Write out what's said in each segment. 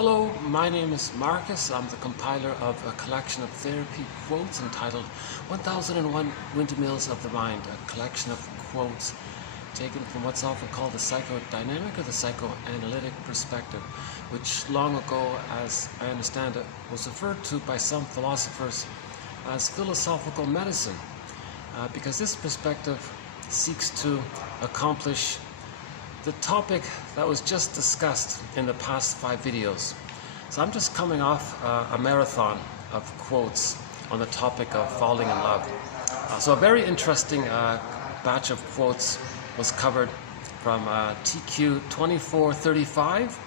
Hello, my name is Marcus. I'm the compiler of a collection of therapy quotes entitled 1001 Windmills of the Mind, a collection of quotes taken from what's often called the psychodynamic or the psychoanalytic perspective, which long ago, as I understand it, was referred to by some philosophers as philosophical medicine, because this perspective seeks to accomplish the topic that was just discussed in the past 5 videos. So I'm just coming off a marathon of quotes on the topic of falling in love. So a very interesting batch of quotes was covered from TQ 2435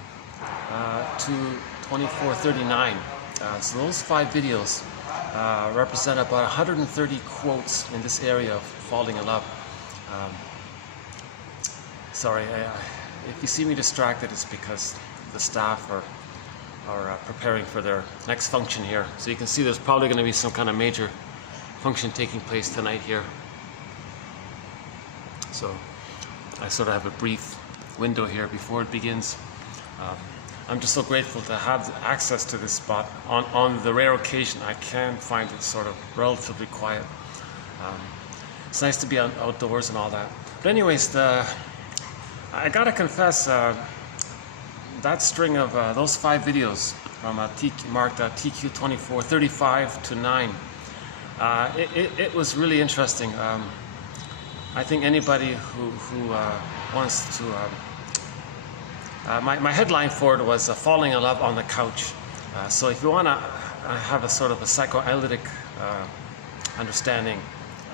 to 2439. So those 5 videos represent about 130 quotes in this area of falling in love. Sorry, if you see me distracted, it's because the staff are preparing for their next function here. So you can see there's probably going to be some kind of major function taking place tonight here. So I sort of have a brief window here before it begins. I'm just so grateful to have access to this spot. On the rare occasion I can find it sort of relatively quiet. It's nice to be outdoors and all that. But anyways, I gotta confess, that string of those 5 videos from marked TQ 2435 to 9, it was really interesting. I think anybody who wants to, my headline for it was falling in love on the couch. So if you want to have a sort of a psychoanalytic understanding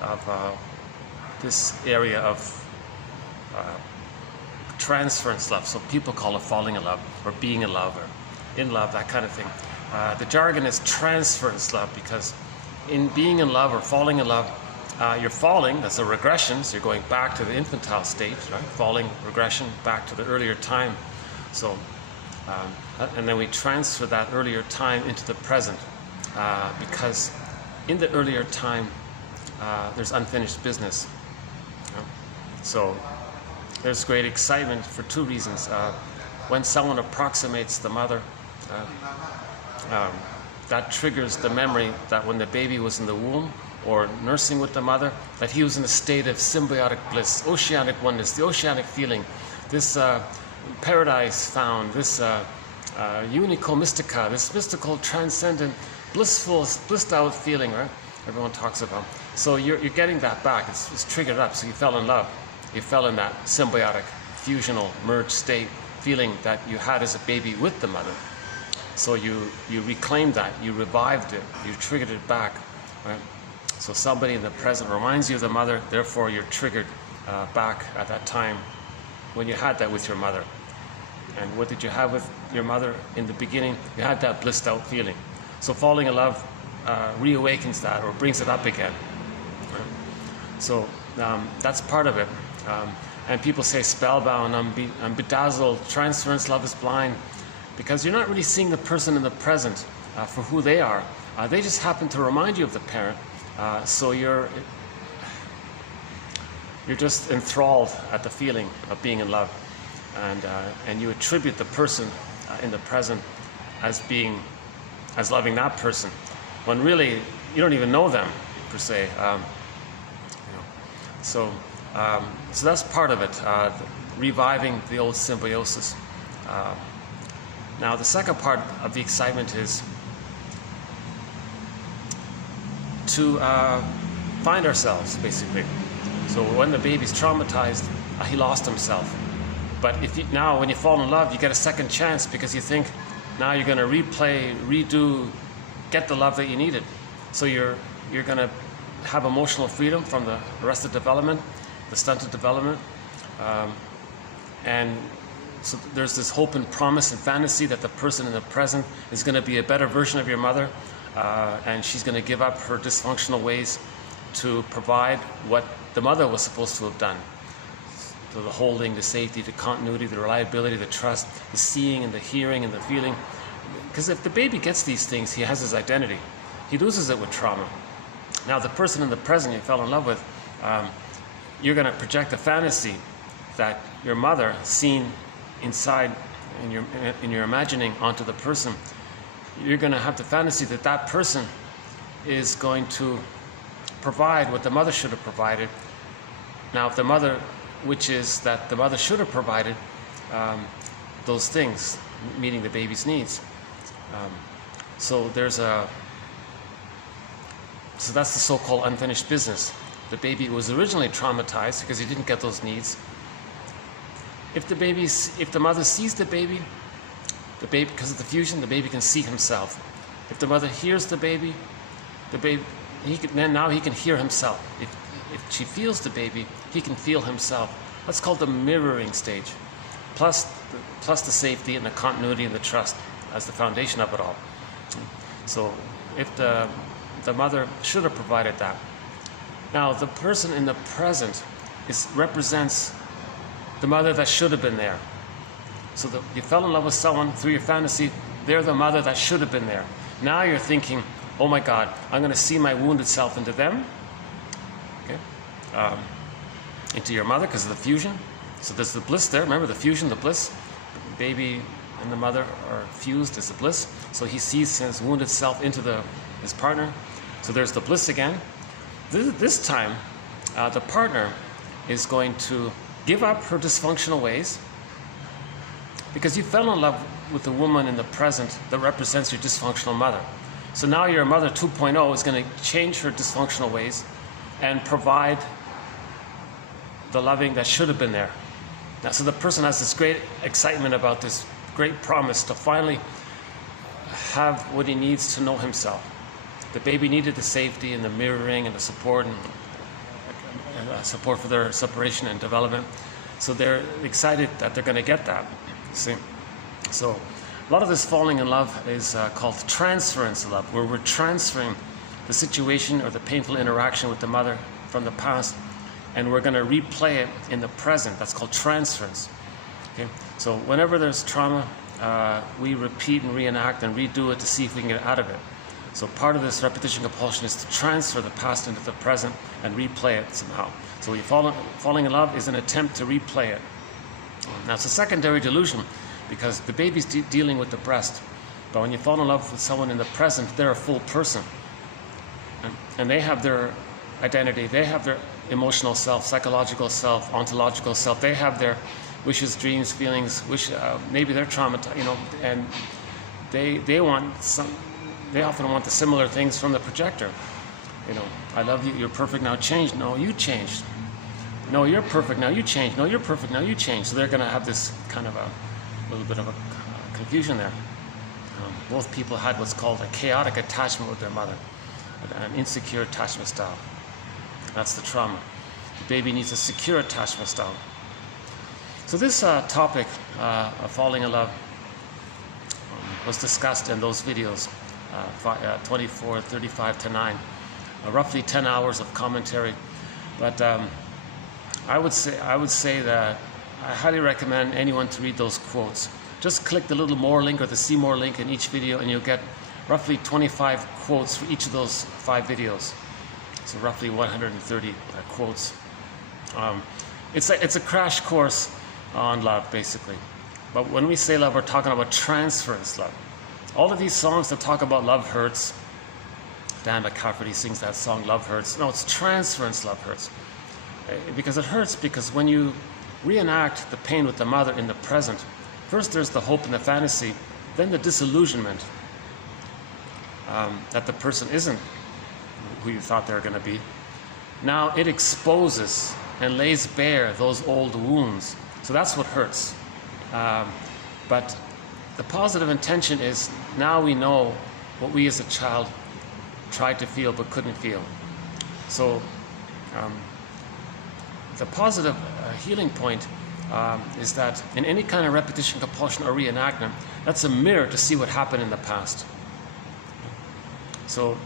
of this area of transference love, so people call it falling in love or being in love or in love, that kind of thing. The jargon is transference love, because in being in love or falling in love, you're falling, that's a regression, so you're going back to the infantile state, right? Falling, regression, back to the earlier time. So, and then we transfer that earlier time into the present, because in the earlier time, there's unfinished business. So there's great excitement for 2 reasons. When someone approximates the mother, that triggers the memory that when the baby was in the womb or nursing with the mother, that he was in a state of symbiotic bliss, oceanic oneness, the oceanic feeling, this paradise found, this unico mystica, this mystical, transcendent, blissed out feeling, right? Everyone talks about. So you're getting that back. It's triggered up. So you fell in love. You fell in that symbiotic, fusional, merged state feeling that you had as a baby with the mother. So you reclaimed that, you revived it, you triggered it back. Right? So somebody in the present reminds you of the mother, therefore you're triggered back at that time when you had that with your mother. And what did you have with your mother in the beginning? You had that blissed out feeling. So falling in love reawakens that or brings it up again. Right? So that's part of it. And people say spellbound, I'm bedazzled, transference love is blind, because you're not really seeing the person in the present for who they are. They just happen to remind you of the parent, so you're just enthralled at the feeling of being in love, and you attribute the person in the present as loving that person, when really you don't even know them per se. So that's part of it, reviving the old symbiosis. Now the second part of the excitement is to find ourselves, basically. So when the baby's traumatized, he lost himself. But now when you fall in love, you get a second chance, because you think now you're going to replay, redo, get the love that you needed. So you're going to have emotional freedom from the arrested development, the stunted development, and so there's this hope and promise and fantasy that the person in the present is going to be a better version of your mother, and she's going to give up her dysfunctional ways to provide what the mother was supposed to have done. So the holding, the safety, the continuity, the reliability, the trust, the seeing and the hearing and the feeling. Because if the baby gets these things, he has his identity. He loses it with trauma. Now the person in the present you fell in love with, you're going to project a fantasy that your mother, seen inside in your imagining onto the person, you're going to have the fantasy that that person is going to provide what the mother should have provided. Now, if the mother, which is that the mother should have provided those things, meeting the baby's needs. So that's the so-called unfinished business. The baby was originally traumatized because he didn't get those needs. If the mother sees the baby, because of the fusion, the baby can see himself. If the mother hears the baby, now he can hear himself. If she feels the baby, he can feel himself. That's called the mirroring stage. Plus the safety and the continuity and the trust as the foundation of it all. So if the mother should have provided that. Now the person in the present represents the mother that should have been there. So you fell in love with someone through your fantasy, they're the mother that should have been there. Now you're thinking, oh my God, I'm going to see my wounded self into them, okay? Into your mother because of the fusion. So there's the bliss there. Remember the fusion, the bliss? The baby and the mother are fused as the bliss. So he sees his wounded self into his partner. So there's the bliss again. This time, the partner is going to give up her dysfunctional ways because you fell in love with the woman in the present that represents your dysfunctional mother. So now your mother 2.0 is going to change her dysfunctional ways and provide the loving that should have been there. Now, so the person has this great excitement about this great promise to finally have what he needs to know himself. The baby needed the safety and the mirroring and the support and support for their separation and development. So they're excited that they're going to get that. See? So a lot of this falling in love is called transference love, where we're transferring the situation or the painful interaction with the mother from the past, and we're going to replay it in the present. That's called transference. Okay? So whenever there's trauma, we repeat and reenact and redo it to see if we can get out of it. So part of this repetition compulsion is to transfer the past into the present and replay it somehow. So falling in love is an attempt to replay it. Now it's a secondary delusion because the baby's dealing with the breast. But when you fall in love with someone in the present, they're a full person. And they have their identity, they have their emotional self, psychological self, ontological self. They have their wishes, dreams, feelings, maybe they're traumatized, and they want some. They often want the similar things from the projector. I love you, you're perfect, now change. No, you changed. No, you're perfect, now you change. No, you're perfect, now you change. So they're going to have this kind of a little bit of a confusion there. Both people had what's called a chaotic attachment with their mother, an insecure attachment style. That's the trauma. The baby needs a secure attachment style. So this topic of falling in love was discussed in those videos. 24, 35 to 9, roughly 10 hours of commentary. But I would say that I highly recommend anyone to read those quotes. Just click the little more link or the see more link in each video and you'll get roughly 25 quotes for each of those 5 videos. So roughly 130 quotes. It's a crash course on love, basically. But when we say love, we're talking about transference love. All of these songs that talk about love hurts, Dan McCafferty sings that song, Love Hurts. No, it's transference love hurts. Because it hurts because when you reenact the pain with the mother in the present, first there's the hope and the fantasy, then the disillusionment that the person isn't who you thought they were going to be. Now it exposes and lays bare those old wounds. So that's what hurts. But the positive intention is now we know what we as a child tried to feel but couldn't feel. So the positive healing point is that in any kind of repetition, compulsion, or reenactment, that's a mirror to see what happened in the past. So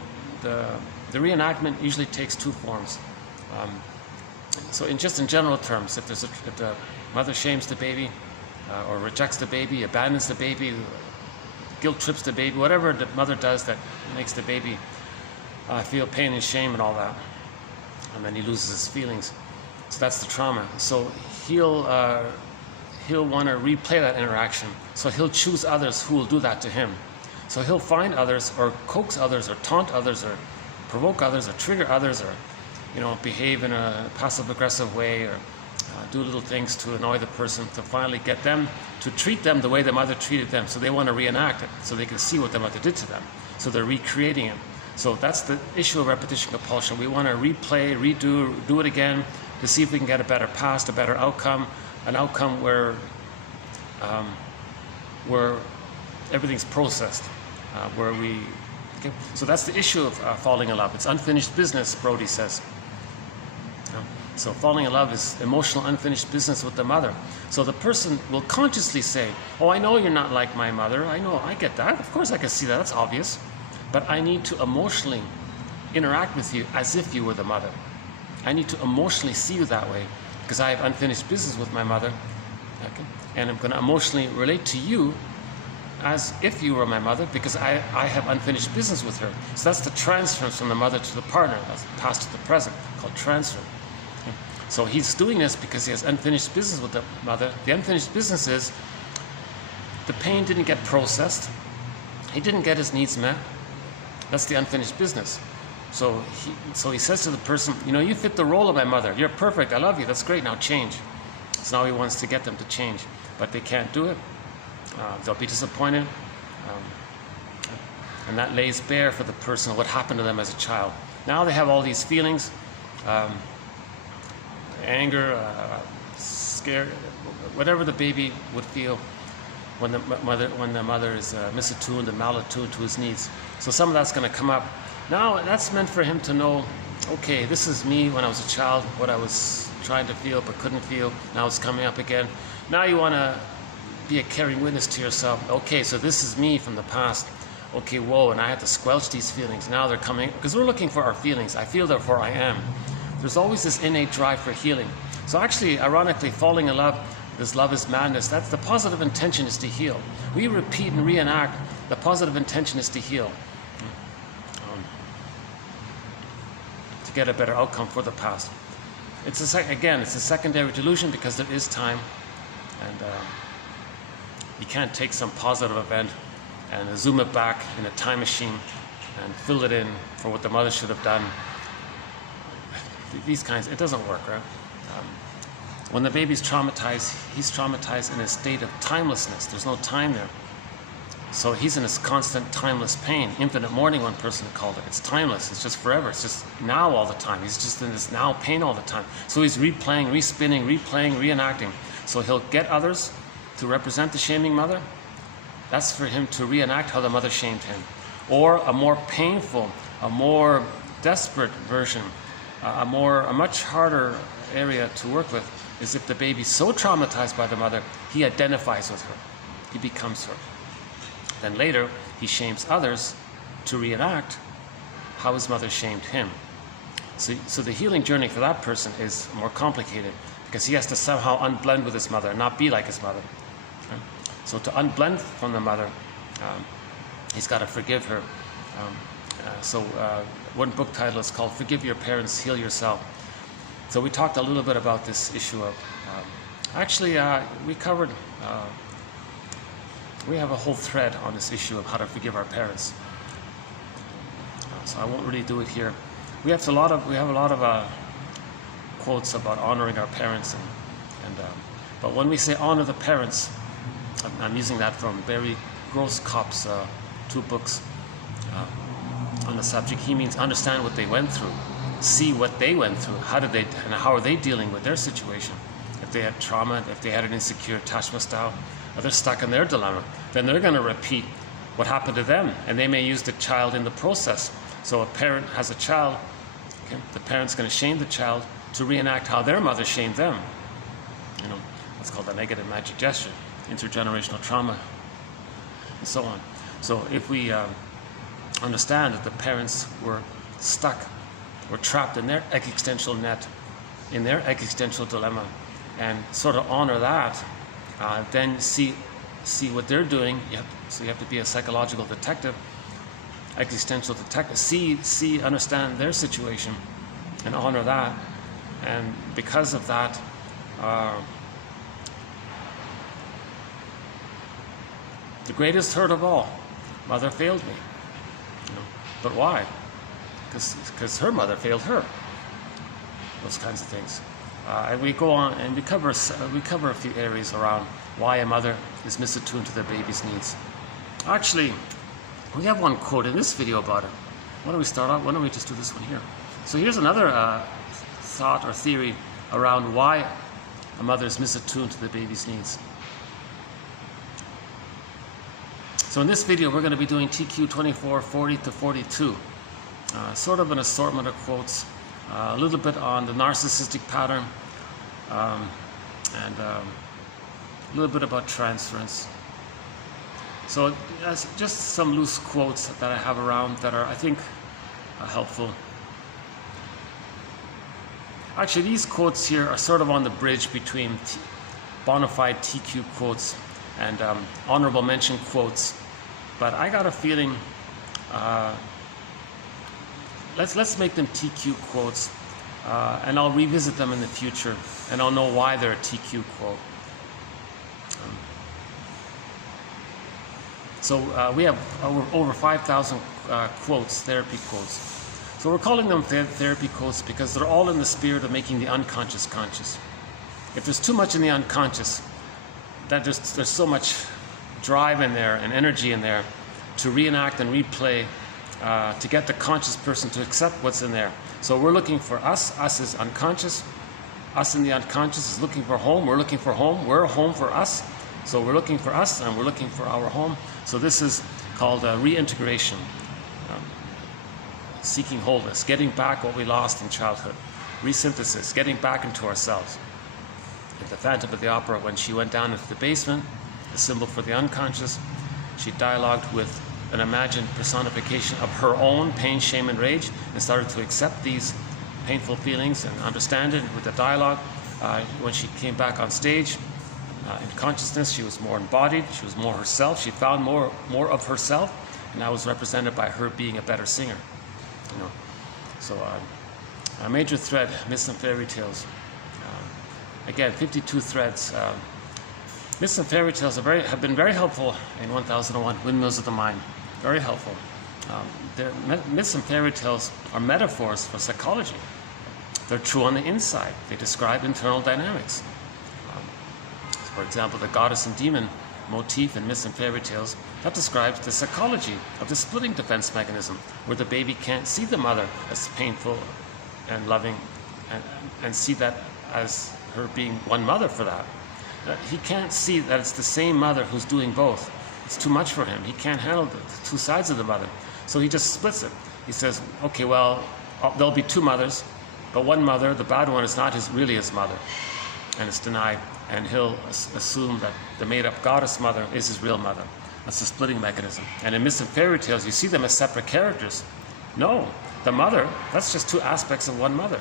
the reenactment usually takes 2 forms. So in general terms, if the mother shames the baby, or rejects the baby, abandons the baby, guilt trips the baby, whatever the mother does that makes the baby feel pain and shame and all that. And then he loses his feelings. So that's the trauma. So heal he'll want to replay that interaction. So he'll choose others who will do that to him. So he'll find others, or coax others, or taunt others, or provoke others, or trigger others, or behave in a passive-aggressive way, or do little things to annoy the person, to finally get them to treat them the way the mother treated them. So they want to reenact it, so they can see what the mother did to them. So they're recreating it. So that's the issue of repetition compulsion. We want to replay, redo, do it again to see if we can get a better past, a better outcome, an outcome where everything's processed, okay? So that's the issue of falling in love. It's unfinished business, Brody says. So falling in love is emotional unfinished business with the mother. So the person will consciously say, oh, I know you're not like my mother. I know, I get that. Of course I can see that. That's obvious. But I need to emotionally interact with you as if you were the mother. I need to emotionally see you that way because I have unfinished business with my mother. Okay? And I'm going to emotionally relate to you as if you were my mother because I have unfinished business with her. So that's the transference from the mother to the partner. That's the past to the present, called transfer. So he's doing this because he has unfinished business with the mother. The unfinished business is the pain didn't get processed. He didn't get his needs met. That's the unfinished business. So he says to the person, you fit the role of my mother. You're perfect. I love you. That's great. Now change. So now he wants to get them to change. But they can't do it. They'll be disappointed. And that lays bare for the person what happened to them as a child. Now they have all these feelings. Anger, scare, whatever the baby would feel when the mother is misattuned and malattuned to his needs. So some of that's going to come up. Now that's meant for him to know, okay, this is me when I was a child, what I was trying to feel but couldn't feel. Now it's coming up again. Now you want to be a caring witness to yourself. Okay, so this is me from the past. Okay, whoa, and I had to squelch these feelings. Now they're coming, because we're looking for our feelings. I feel, therefore I am. There's always this innate drive for healing. So actually, ironically, falling in love, this love is madness, that's the positive intention is to heal. We repeat and reenact, the positive intention is to heal. To get a better outcome for the past. It's a secondary delusion because there is time. And you can't take some positive event and zoom it back in a time machine and fill it in for what the mother should have done. These kinds, it doesn't work, right? When the baby's traumatized, he's traumatized in a state of timelessness. There's no time there. So he's in this constant timeless pain. Infinite mourning, one person called it. It's timeless. It's just forever. It's just now all the time. He's just in this now pain all the time. So he's replaying, respinning, replaying, reenacting. So he'll get others to represent the shaming mother. That's for him to reenact how the mother shamed him. Or a more painful, a more desperate version, a much harder area to work with is if the baby's so traumatized by the mother, he identifies with her. He becomes her. Then later, he shames others to reenact how his mother shamed him. So the healing journey for that person is more complicated because he has to somehow unblend with his mother and not be like his mother. Okay? So to unblend from the mother, he's got to forgive her. One book title is called Forgive Your Parents, Heal Yourself. So we talked a little bit about this issue of, we covered, we have a whole thread on this issue of how to forgive our parents. So I won't really do it here. We have a lot of quotes about honoring our parents, but when we say honor the parents, I'm using that from Barry Grosskopf's 2 books on the subject. He means understand what they went through, see what they went through, how are they dealing with their situation. If they had trauma, if they had an insecure attachment style, or they're stuck in their dilemma, then they're going to repeat what happened to them, and they may use the child in the process. So a parent has a child, okay, the parent's going to shame the child to reenact how their mother shamed them. That's called the negative magic gesture, intergenerational trauma, and so on. So if we understand that the parents were stuck, were trapped in their existential net, in their existential dilemma, and sort of honor that, then see what they're doing. So you have to be a psychological detective, existential detective. Understand their situation, and honor that. And because of that, The greatest hurt of all, mother failed me. You know, but why? Because her mother failed her. Those kinds of things. And we go on and we cover a few areas around why a mother is misattuned to their baby's needs. Actually, we have one quote in this video about it. Why don't we start out? Why don't we just do this one here? So here's another thought or theory around why a mother is misattuned to the baby's needs. So in this video, we're going to be doing TQ 24, 40 to 42. Sort of an assortment of quotes, a little bit on the narcissistic pattern, and a little bit about transference. So just some loose quotes that I have around that are, I think, helpful. Actually, these quotes here are sort of on the bridge between bona fide TQ quotes and honorable mention quotes. But I got a feeling, let's make them TQ quotes, and I'll revisit them in the future, and I'll know why they're a TQ quote. So we have over 5,000 quotes, therapy quotes. So we're calling them therapy quotes because they're all in the spirit of making the unconscious conscious. If there's too much in the unconscious, there's so much drive in there and energy in there to reenact and replay, to get the conscious person to accept what's in there. So we're looking for us. Us is unconscious. Us in the unconscious is looking for home. We're looking for home. We're a home for us. So we're looking for us and we're looking for our home. So this is called reintegration, seeking wholeness, getting back what we lost in childhood, resynthesis, getting back into ourselves. In the Phantom of the Opera, when she went down into the basement, the symbol for the unconscious, she dialogued with an imagined personification of her own pain, shame, and rage, and started to accept these painful feelings and understand it with the dialogue. When she came back on stage, in consciousness, she was more embodied, she was more herself, she found more of herself, and that was represented by her being a better singer. You know, so a major thread, myths and fairy tales. Again, 52 threads. Myths and fairy tales have been very helpful in 1001 Windmills of the Mind. Very helpful. Myths and fairy tales are metaphors for psychology. They're true on the inside. They describe internal dynamics. For example, the goddess and demon motif in myths and fairy tales, that describes the psychology of the splitting defense mechanism, where the baby can't see the mother as painful and loving and see that as her being one mother for that. He can't see that it's the same mother who's doing both. It's too much for him. He can't handle the two sides of the mother. So he just splits it. He says, okay, well, there'll be two mothers, but one mother, the bad one, is not really his mother, and it's denied. And he'll assume that the made-up goddess mother is his real mother. That's the splitting mechanism. And in myths and fairy tales, you see them as separate characters. No, the mother, that's just two aspects of one mother.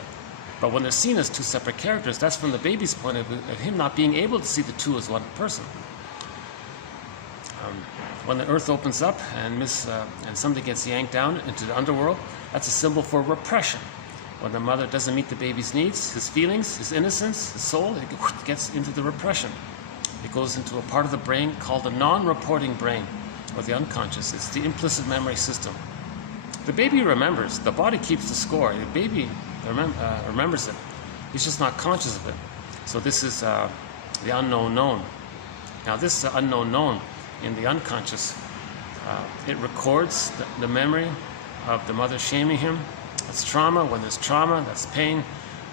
But when they're seen as two separate characters, that's from the baby's point of view, of him not being able to see the two as one person. When the earth opens up and somebody gets yanked down into the underworld, that's a symbol for repression. When the mother doesn't meet the baby's needs, his feelings, his innocence, his soul, it gets into the repression. It goes into a part of the brain called the non-reporting brain, or the unconscious. It's the implicit memory system. The baby remembers. The body keeps the score. The baby remembers it. He's just not conscious of it. So this is the unknown known. Now this unknown known in the unconscious, it records the memory of the mother shaming him. That's trauma. When there's trauma, that's pain.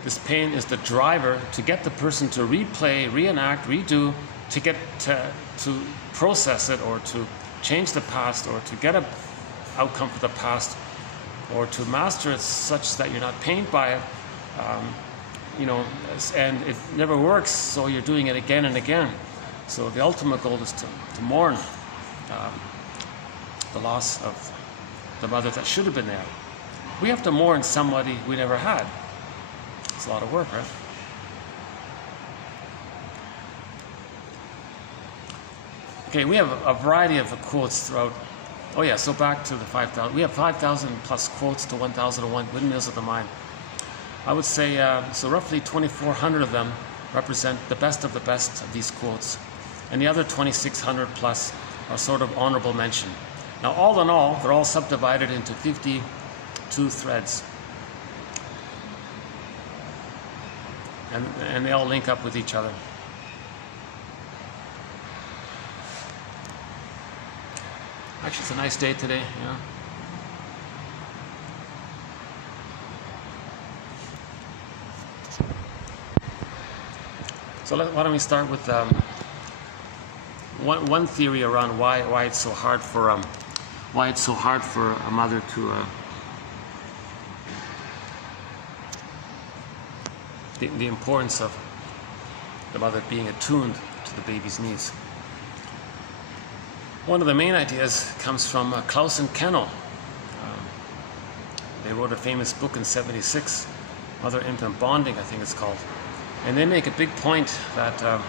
This pain is the driver to get the person to replay, reenact, redo, to get to process it, or to change the past, or to get an outcome for the past, or to master it such that you're not pained by it. You know, and it never works, so you're doing it again and again. So the ultimate goal is to mourn the loss of the mother that should have been there. We have to mourn somebody we never had. It's a lot of work, right? Okay, we have a variety of quotes throughout. Oh yeah, so back to the 5,000. We have 5,000 plus quotes to 1001 Windmills of the Mind. I would say, so roughly 2,400 of them represent the best of these quotes. And the other 2,600 plus are sort of honorable mention. Now, all in all, they're all subdivided into 52 threads. And they all link up with each other. Actually, it's a nice day today, yeah. So why don't we start with one theory around why it's so hard for a mother to the importance of the mother being attuned to the baby's needs. One of the main ideas comes from Klaus and Kennel. They wrote a famous book in '76, Mother-Infant Bonding, I think it's called. And they make a big point that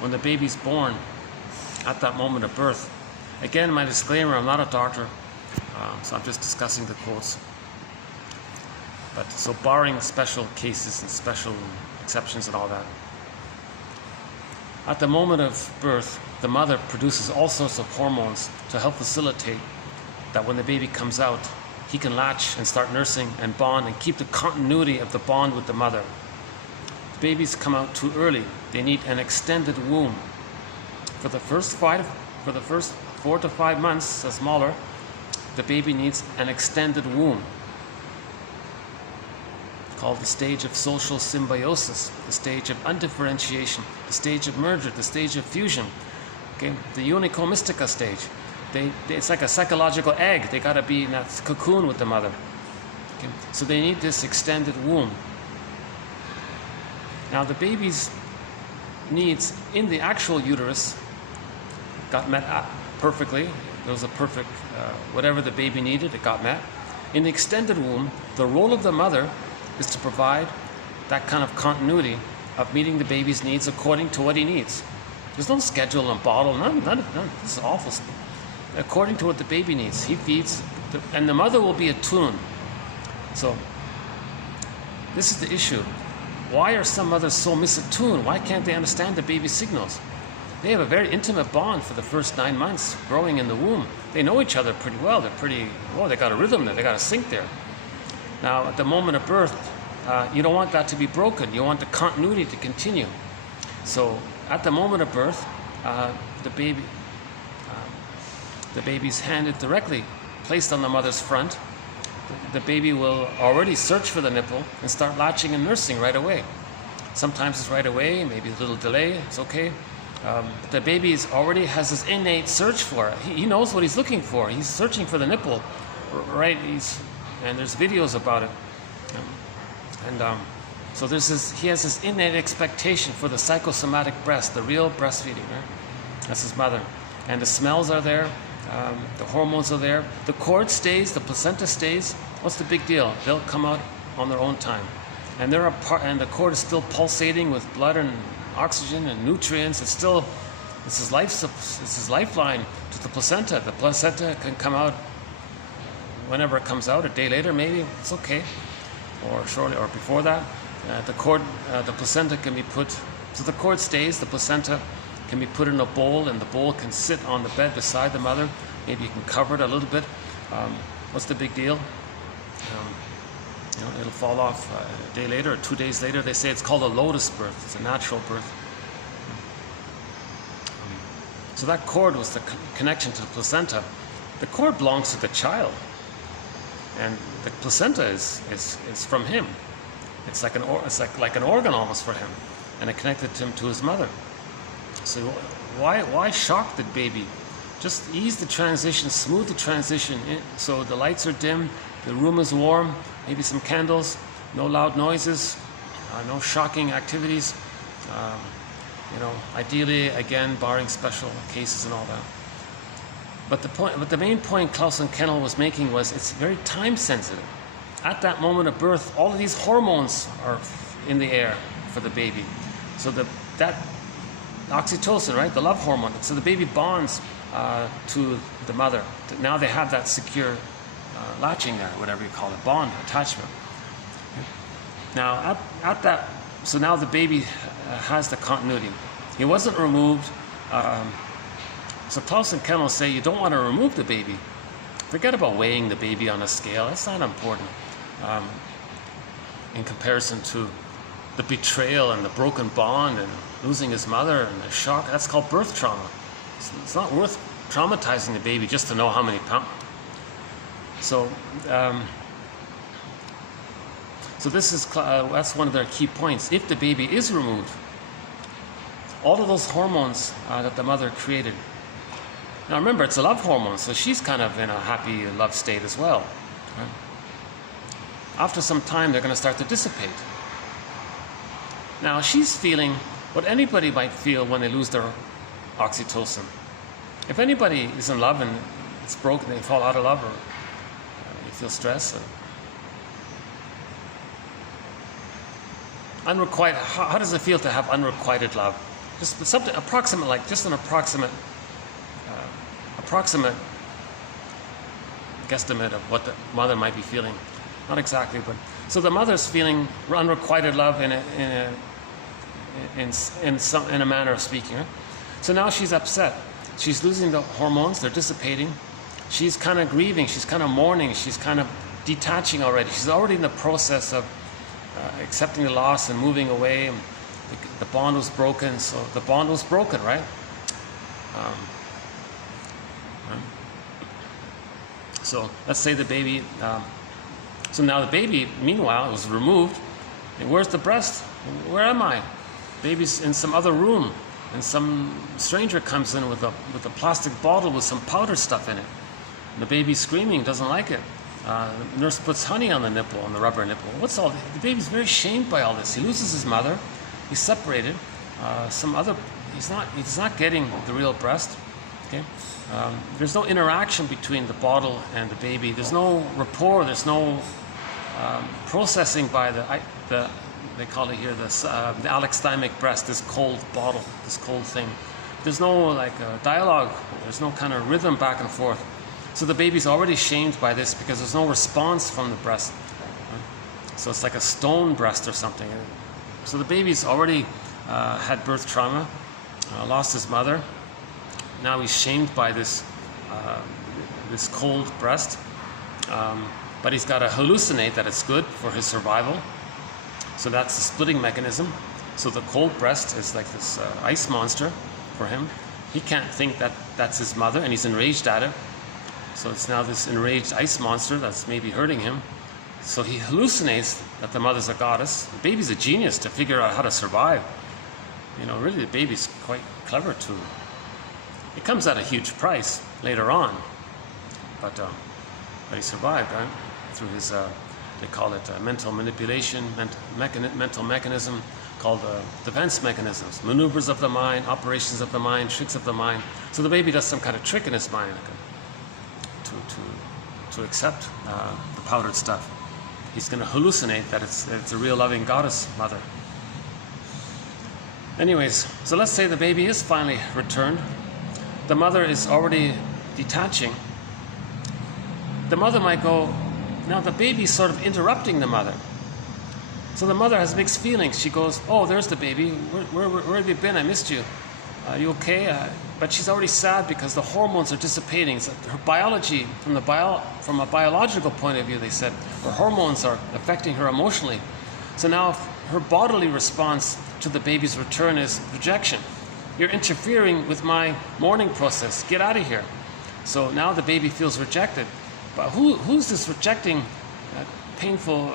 when the baby's born, at that moment of birth, again, my disclaimer, I'm not a doctor, so I'm just discussing the quotes. But so barring special cases and special exceptions and all that, at the moment of birth, the mother produces all sorts of hormones to help facilitate that when the baby comes out, he can latch and start nursing and bond and keep the continuity of the bond with the mother. If babies come out too early, they need an extended womb. For the first 4 to 5 months, as smaller, the baby needs an extended womb, called the stage of social symbiosis, the stage of undifferentiation, the stage of merger, the stage of fusion, okay? The unico mystica stage. It's like a psychological egg. They got to be in that cocoon with the mother. Okay? So they need this extended womb. Now the baby's needs in the actual uterus got met perfectly. It was a perfect, whatever the baby needed, it got met. In the extended womb, the role of the mother is to provide that kind of continuity of meeting the baby's needs according to what he needs. There's no schedule and bottle, none. This is awful. According to what the baby needs, he feeds, and the mother will be attuned. So, this is the issue. Why are some mothers so misattuned? Why can't they understand the baby's signals? They have a very intimate bond for the first 9 months growing in the womb. They know each other pretty well. They got a rhythm there, they got a sync there. Now, at the moment of birth, you don't want that to be broken. You want the continuity to continue. So, at the moment of birth, the baby's handed directly, placed on the mother's front. The baby will already search for the nipple and start latching and nursing right away. Sometimes it's right away, maybe a little delay, it's okay. The baby already has this innate search for it. He knows what he's looking for. He's searching for the nipple, right? And there's videos about it. So he has this innate expectation for the psychosomatic breast, the real breastfeeding, right? That's his mother. And the smells are there, the hormones are there. The cord stays, the placenta stays. What's the big deal? They'll come out on their own time. And the cord is still pulsating with blood and oxygen and nutrients. It's his lifeline to the placenta. The placenta can come out whenever it comes out, a day later maybe, it's okay, or shortly or before that. The placenta can be put, so the cord stays, the placenta can be put in a bowl, and the bowl can sit on the bed beside the mother. Maybe you can cover it a little bit. What's the big deal? It'll fall off a day later or 2 days later. They say it's called a lotus birth. It's a natural birth. So that cord was the connection to the placenta. The cord belongs to the child, and the placenta is from him. It's like an organ almost for him, and it connected him to his mother. So why shock the baby? Just ease the transition, smooth the transition. So the lights are dim, the room is warm, maybe some candles, no loud noises, no shocking activities. Ideally, again, barring special cases and all that. But the main point Klaus and Kennel was making was it's very time sensitive. At that moment of birth, all of these hormones are in the air for the baby. So that oxytocin, right, the love hormone. So the baby bonds to the mother. Now they have that secure latching there, whatever you call it, bond, attachment. Now so now the baby has the continuity. He wasn't removed So Klaus and Ken will say you don't want to remove the baby. Forget about weighing the baby on a scale. That's not important in comparison to the betrayal and the broken bond and losing his mother and the shock. That's called birth trauma. It's not worth traumatizing the baby just to know how many pounds. So, so this is that's one of their key points. If the baby is removed, all of those hormones that the mother created. Now remember, it's a love hormone, so she's kind of in a happy love state as well. Right? After some time, they're going to start to dissipate. Now she's feeling what anybody might feel when they lose their oxytocin. If anybody is in love and it's broken, they fall out of love, or they feel stress. Unrequited. How does it feel to have unrequited love? Just something approximate, like just an approximate guesstimate of what the mother might be feeling. Not exactly, but so the mother's feeling unrequited love in a manner of speaking. Right? So now she's upset. She's losing the hormones; they're dissipating. She's kind of grieving. She's kind of mourning. She's kind of detaching already. She's already in the process of accepting the loss and moving away. The bond was broken, so the bond was broken, right? So let's say the baby. So now the baby, meanwhile, was removed. And where's the breast? Where am I? Baby's in some other room, and some stranger comes in with a plastic bottle with some powder stuff in it. And the baby's screaming, doesn't like it. The nurse puts honey on the nipple, on the rubber nipple. What's all? The baby's very shamed by all this. He loses his mother. He's separated. He's not getting the real breast. Okay. There's no interaction between the bottle and the baby. There's no rapport. There's no processing by they call it here the alexthymic breast. This cold bottle, this cold thing. There's no dialogue. There's no kind of rhythm back and forth. So the baby's already shamed by this because there's no response from the breast. So it's like a stone breast or something. So the baby's already had birth trauma, lost his mother. Now he's shamed by this cold breast, but he's got to hallucinate that it's good for his survival. So that's the splitting mechanism. So the cold breast is like this ice monster for him. He can't think that that's his mother, and he's enraged at it. So it's now this enraged ice monster that's maybe hurting him. So he hallucinates that the mother's a goddess. The baby's a genius to figure out how to survive. You know, really the baby's quite clever too. It comes at a huge price later on, but he survived, right? Through his, they call it mental manipulation, mental mechanism called defense mechanisms, maneuvers of the mind, operations of the mind, tricks of the mind. So the baby does some kind of trick in his mind to accept the powdered stuff. He's going to hallucinate that it's a real loving goddess mother. Anyways, so let's say the baby is finally returned. The mother is already detaching. The mother might go, now the baby's sort of interrupting the mother. So the mother has mixed feelings. She goes, oh, there's the baby. Where have you been? I missed you. Are you okay? But she's already sad because the hormones are dissipating. So her biology, from a biological point of view, they said, her hormones are affecting her emotionally. So now her bodily response to the baby's return is rejection. You're interfering with my mourning process. Get out of here. So now the baby feels rejected. But who's this rejecting painful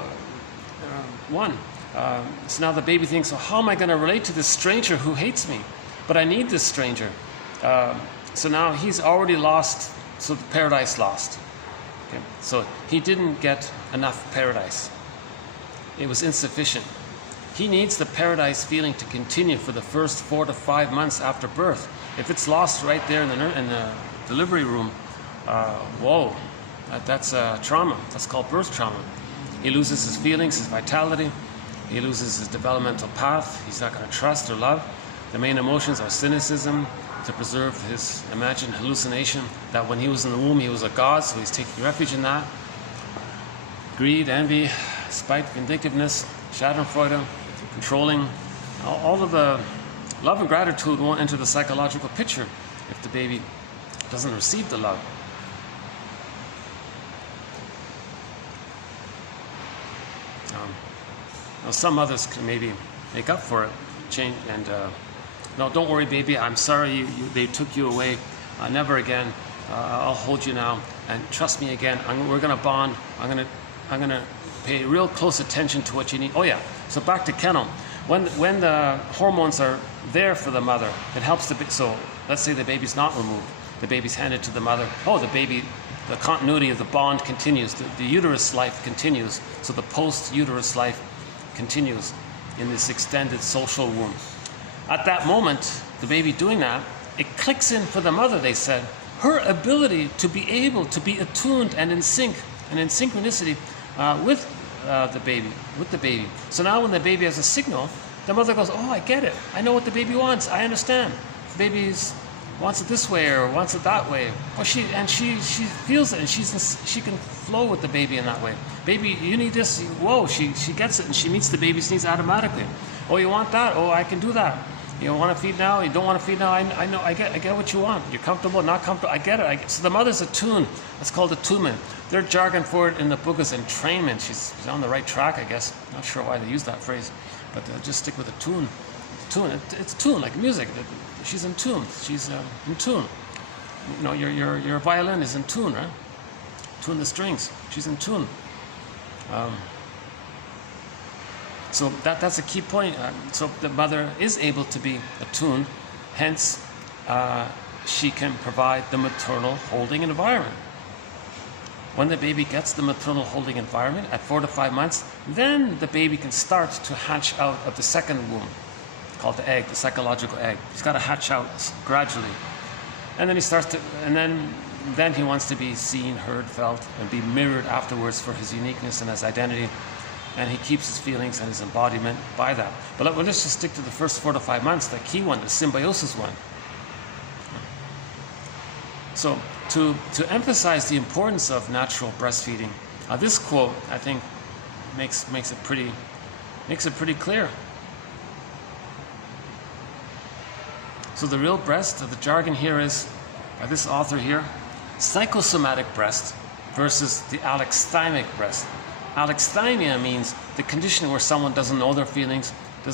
one? So now the baby thinks, well, how am I going to relate to this stranger who hates me? But I need this stranger. So now he's already lost, so the paradise lost. Okay? So he didn't get enough paradise. It was insufficient. He needs the paradise feeling to continue for the first 4 to 5 months after birth. If it's lost right there in the delivery room, whoa, that's trauma. That's called birth trauma. He loses his feelings, his vitality. He loses his developmental path. He's not going to trust or love. The main emotions are cynicism, to preserve his imagined hallucination that when he was in the womb he was a god, so he's taking refuge in that. Greed, envy, spite, vindictiveness, schadenfreude, controlling. All of the love and gratitude won't enter the psychological picture if the baby doesn't receive the love. Now some others can maybe make up for it, change, and no, don't worry, baby. I'm sorry they took you away. Never again. I'll hold you now, and trust me again. We're gonna bond. I'm gonna pay real close attention to what you need. Oh yeah. So back to kennel. When the hormones are there for the mother, it helps the. So let's say the baby's not removed. The baby's handed to the mother. Oh, the continuity of the bond continues. The uterus life continues. So the post-uterus life continues in this extended social womb. At that moment, the baby doing that, it clicks in for the mother, they said, her ability to be able to be attuned and in sync and in synchronicity with the baby. So now when the baby has a signal, the mother goes, oh, I get it. I know what the baby wants. I understand. The baby wants it this way or wants it that way. Or she feels it, and she can flow with the baby in that way. Baby, you need this. Whoa, she gets it, and she meets the baby's needs automatically. Oh, you want that? Oh, I can do that. You want to feed now? You don't want to feed now? I know. I get what you want. You're comfortable, not comfortable. I get it. So the mother's attuned. That's called attunement. Their jargon for it in the book is entrainment. She's on the right track, I guess. Not sure why they use that phrase, but just stick with attune. It's tune, like music. She's in tune. She's in tune. You know, your violin is in tune, right? Tune the strings. She's in tune. So that's a key point. So the mother is able to be attuned, hence she can provide the maternal holding environment. When the baby gets the maternal holding environment at 4 to 5 months, then the baby can start to hatch out of the second womb, called the egg, the psychological egg. He's got to hatch out gradually. And then he starts to, and then he wants to be seen, heard, felt, and be mirrored afterwards for his uniqueness and his identity. And he keeps his feelings and his embodiment by that. But let's just stick to the first 4 to 5 months, the key one, the symbiosis one. So to emphasize the importance of natural breastfeeding, this quote, I think, makes it pretty clear. So the real breast, the jargon here is, by this author here, psychosomatic breast versus the alexithymic breast. Alexithymia means the condition where someone doesn't know their feelings,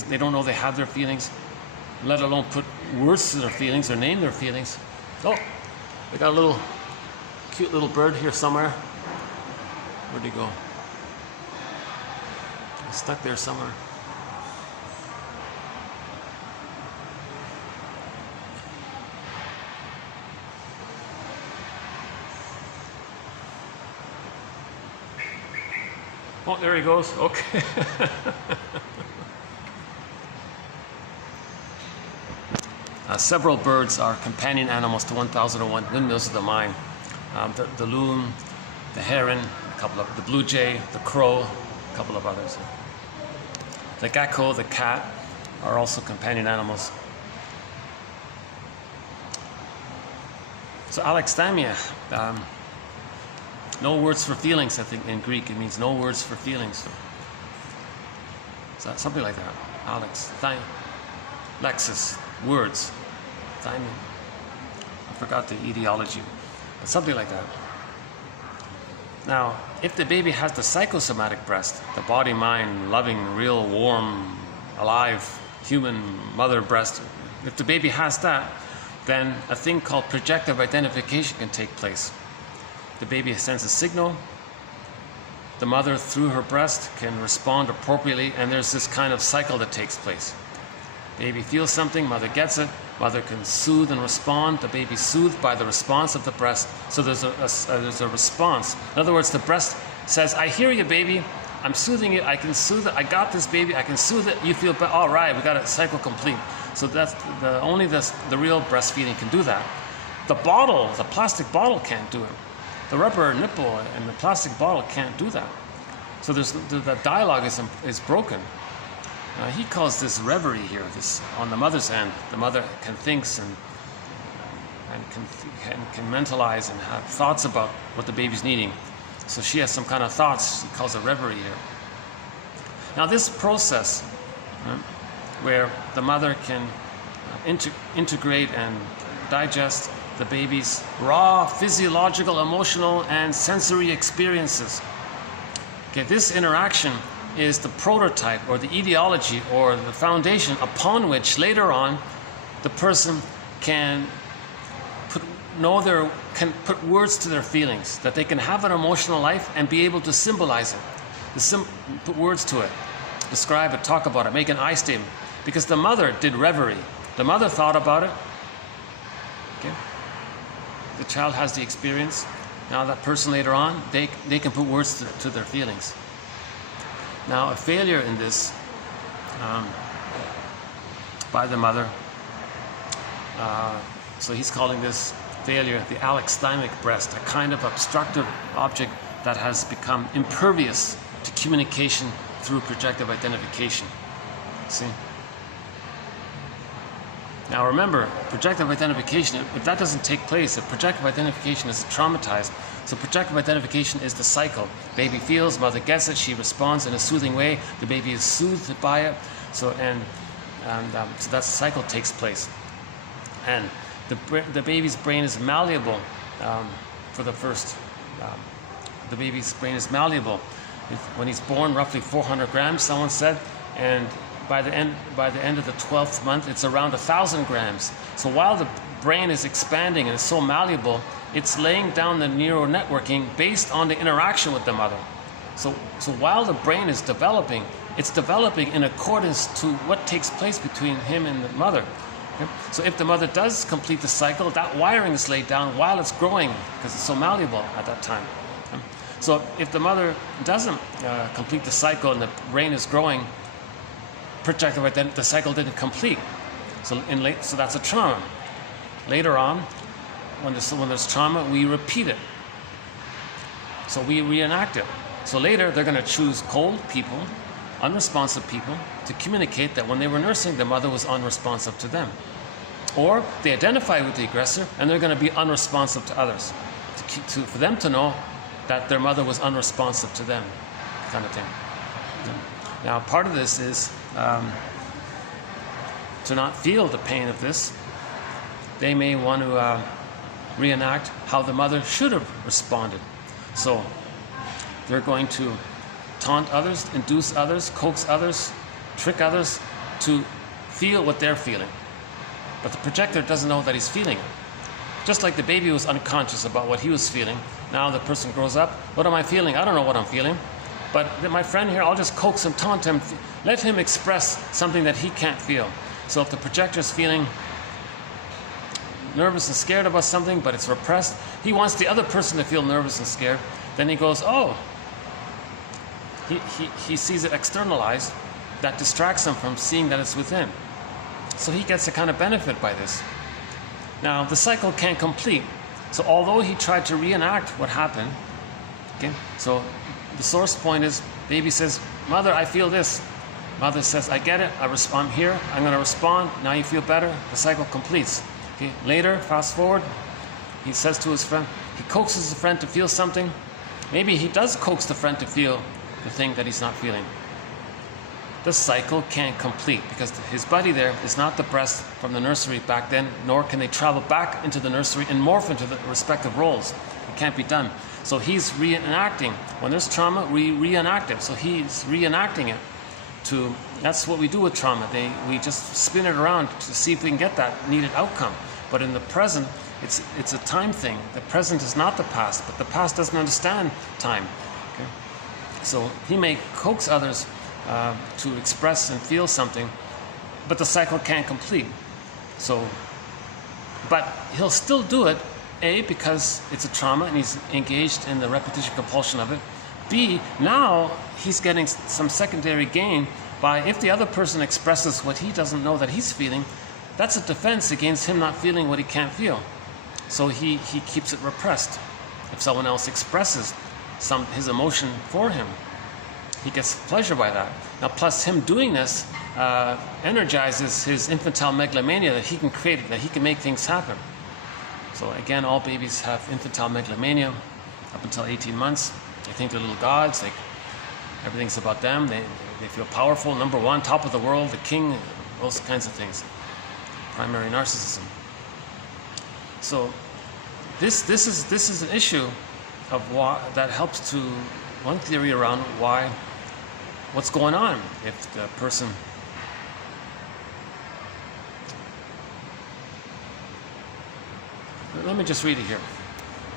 they don't know they have their feelings, let alone put words to their feelings or name their feelings. Oh, we got a cute little bird here somewhere. Where'd he go? He's stuck there somewhere. Oh, there he goes. Okay. Several birds are companion animals to 1001 Windmills of the Mind. The loon, the heron, the blue jay, the crow, a couple of others. The gecko, the cat are also companion animals. So alexithymia, no words for feelings, I think in Greek it means no words for feelings. So something like that. Lexis, words. I forgot the etiology, but something like that. Now, if the baby has the psychosomatic breast, the body, mind, loving, real, warm, alive, human mother breast, if the baby has that, then a thing called projective identification can take place. The baby sends a signal, the mother through her breast can respond appropriately, and there's this kind of cycle that takes place. Baby feels something, mother gets it, mother can soothe and respond, the baby's soothed by the response of the breast, so there's a response. In other words, the breast says, I hear you, baby, I'm soothing you, I can soothe it, I got this, baby, I can soothe it, you feel better, all right, we got a cycle complete. So that's only the real breastfeeding can do that. The bottle, the plastic bottle can't do it. The rubber nipple and the plastic bottle can't do that. So the dialogue is broken. He calls this reverie here. This on the mother's end, the mother can think and can mentalize and have thoughts about what the baby's needing. So she has some kind of thoughts. He calls it reverie here. Now this process, where the mother can integrate and digest the baby's raw physiological, emotional, and sensory experiences. Okay, this interaction is the prototype or the ideology or the foundation upon which later on the person can put words to their feelings, that they can have an emotional life and be able to symbolize it, put words to it, describe it, talk about it, make an I statement. Because the mother did reverie. The mother thought about it. Okay? The child has the experience. Now that person later on, they can put words to their feelings. Now a failure in this by the mother, so he's calling this failure the alexithymic breast, a kind of obstructive object that has become impervious to communication through projective identification. See? Now remember, projective identification, if that doesn't take place, if projective identification is traumatized, so projective identification is the cycle. Baby feels, mother gets it, she responds in a soothing way, the baby is soothed by it, so that cycle takes place. And the baby's brain is malleable for the first, the baby's brain is malleable. When he's born, roughly 400 grams, someone said, and by the end of the 12th month, it's around 1,000 grams. So while the brain is expanding and is so malleable, it's laying down the neural networking based on the interaction with the mother. So while the brain is developing, it's developing in accordance to what takes place between him and the mother. Okay? So if the mother does complete the cycle, that wiring is laid down while it's growing because it's so malleable at that time. So if the mother doesn't complete the cycle and the brain is growing, projective identity, the cycle didn't complete. So that's a trauma. Later on, when there's trauma, we repeat it. So we reenact it. So later, they're going to choose cold people, unresponsive people, to communicate that when they were nursing, the mother was unresponsive to them. Or they identify with the aggressor, and they're going to be unresponsive to others, for them to know that their mother was unresponsive to them, kind of thing. Now, part of this is to not feel the pain of this. They may want to reenact how the mother should have responded. So they're going to taunt others, induce others, coax others, trick others to feel what they're feeling. But the projector doesn't know that he's feeling it. Just like the baby was unconscious about what he was feeling, now the person grows up, what am I feeling? I don't know what I'm feeling. But my friend here, I'll just coax him, taunt him, let him express something that he can't feel. So if the projector's feeling nervous and scared about something, but it's repressed, he wants the other person to feel nervous and scared. Then he goes, oh, he sees it externalized. That distracts him from seeing that it's within. So he gets a kind of benefit by this. Now, the cycle can't complete. So although he tried to reenact what happened, okay, so the source point is, baby says, mother, I feel this. Mother says, I get it, I'm here, I'm going to respond, now you feel better, the cycle completes. Okay. Later, fast forward, he says to his friend, he coaxes the friend to feel something. Maybe he does coax the friend to feel the thing that he's not feeling. The cycle can't complete because his buddy there is not the breast from the nursery back then, nor can they travel back into the nursery and morph into the respective roles. It can't be done. So he's reenacting. When there's trauma, we reenact it. So he's reenacting it. That's what we do with trauma. We just spin it around to see if we can get that needed outcome. But in the present, it's a time thing. The present is not the past, but the past doesn't understand time. Okay? So he may coax others to express and feel something, but the cycle can't complete. But he'll still do it, A, because it's a trauma and he's engaged in the repetition compulsion of it. B, now he's getting some secondary gain by if the other person expresses what he doesn't know that he's feeling, that's a defense against him not feeling what he can't feel. So he keeps it repressed. If someone else expresses his emotion for him, he gets pleasure by that. Now, plus him doing this energizes his infantile megalomania that he can create, that he can make things happen. So again, all babies have infantile megalomania up until 18 months. They think they're little gods. Everything's about them. They feel powerful, number one, top of the world, the king, those kinds of things. Primary narcissism. So this is an issue of why that helps to one theory around what's going on if the person. Let me just read it here.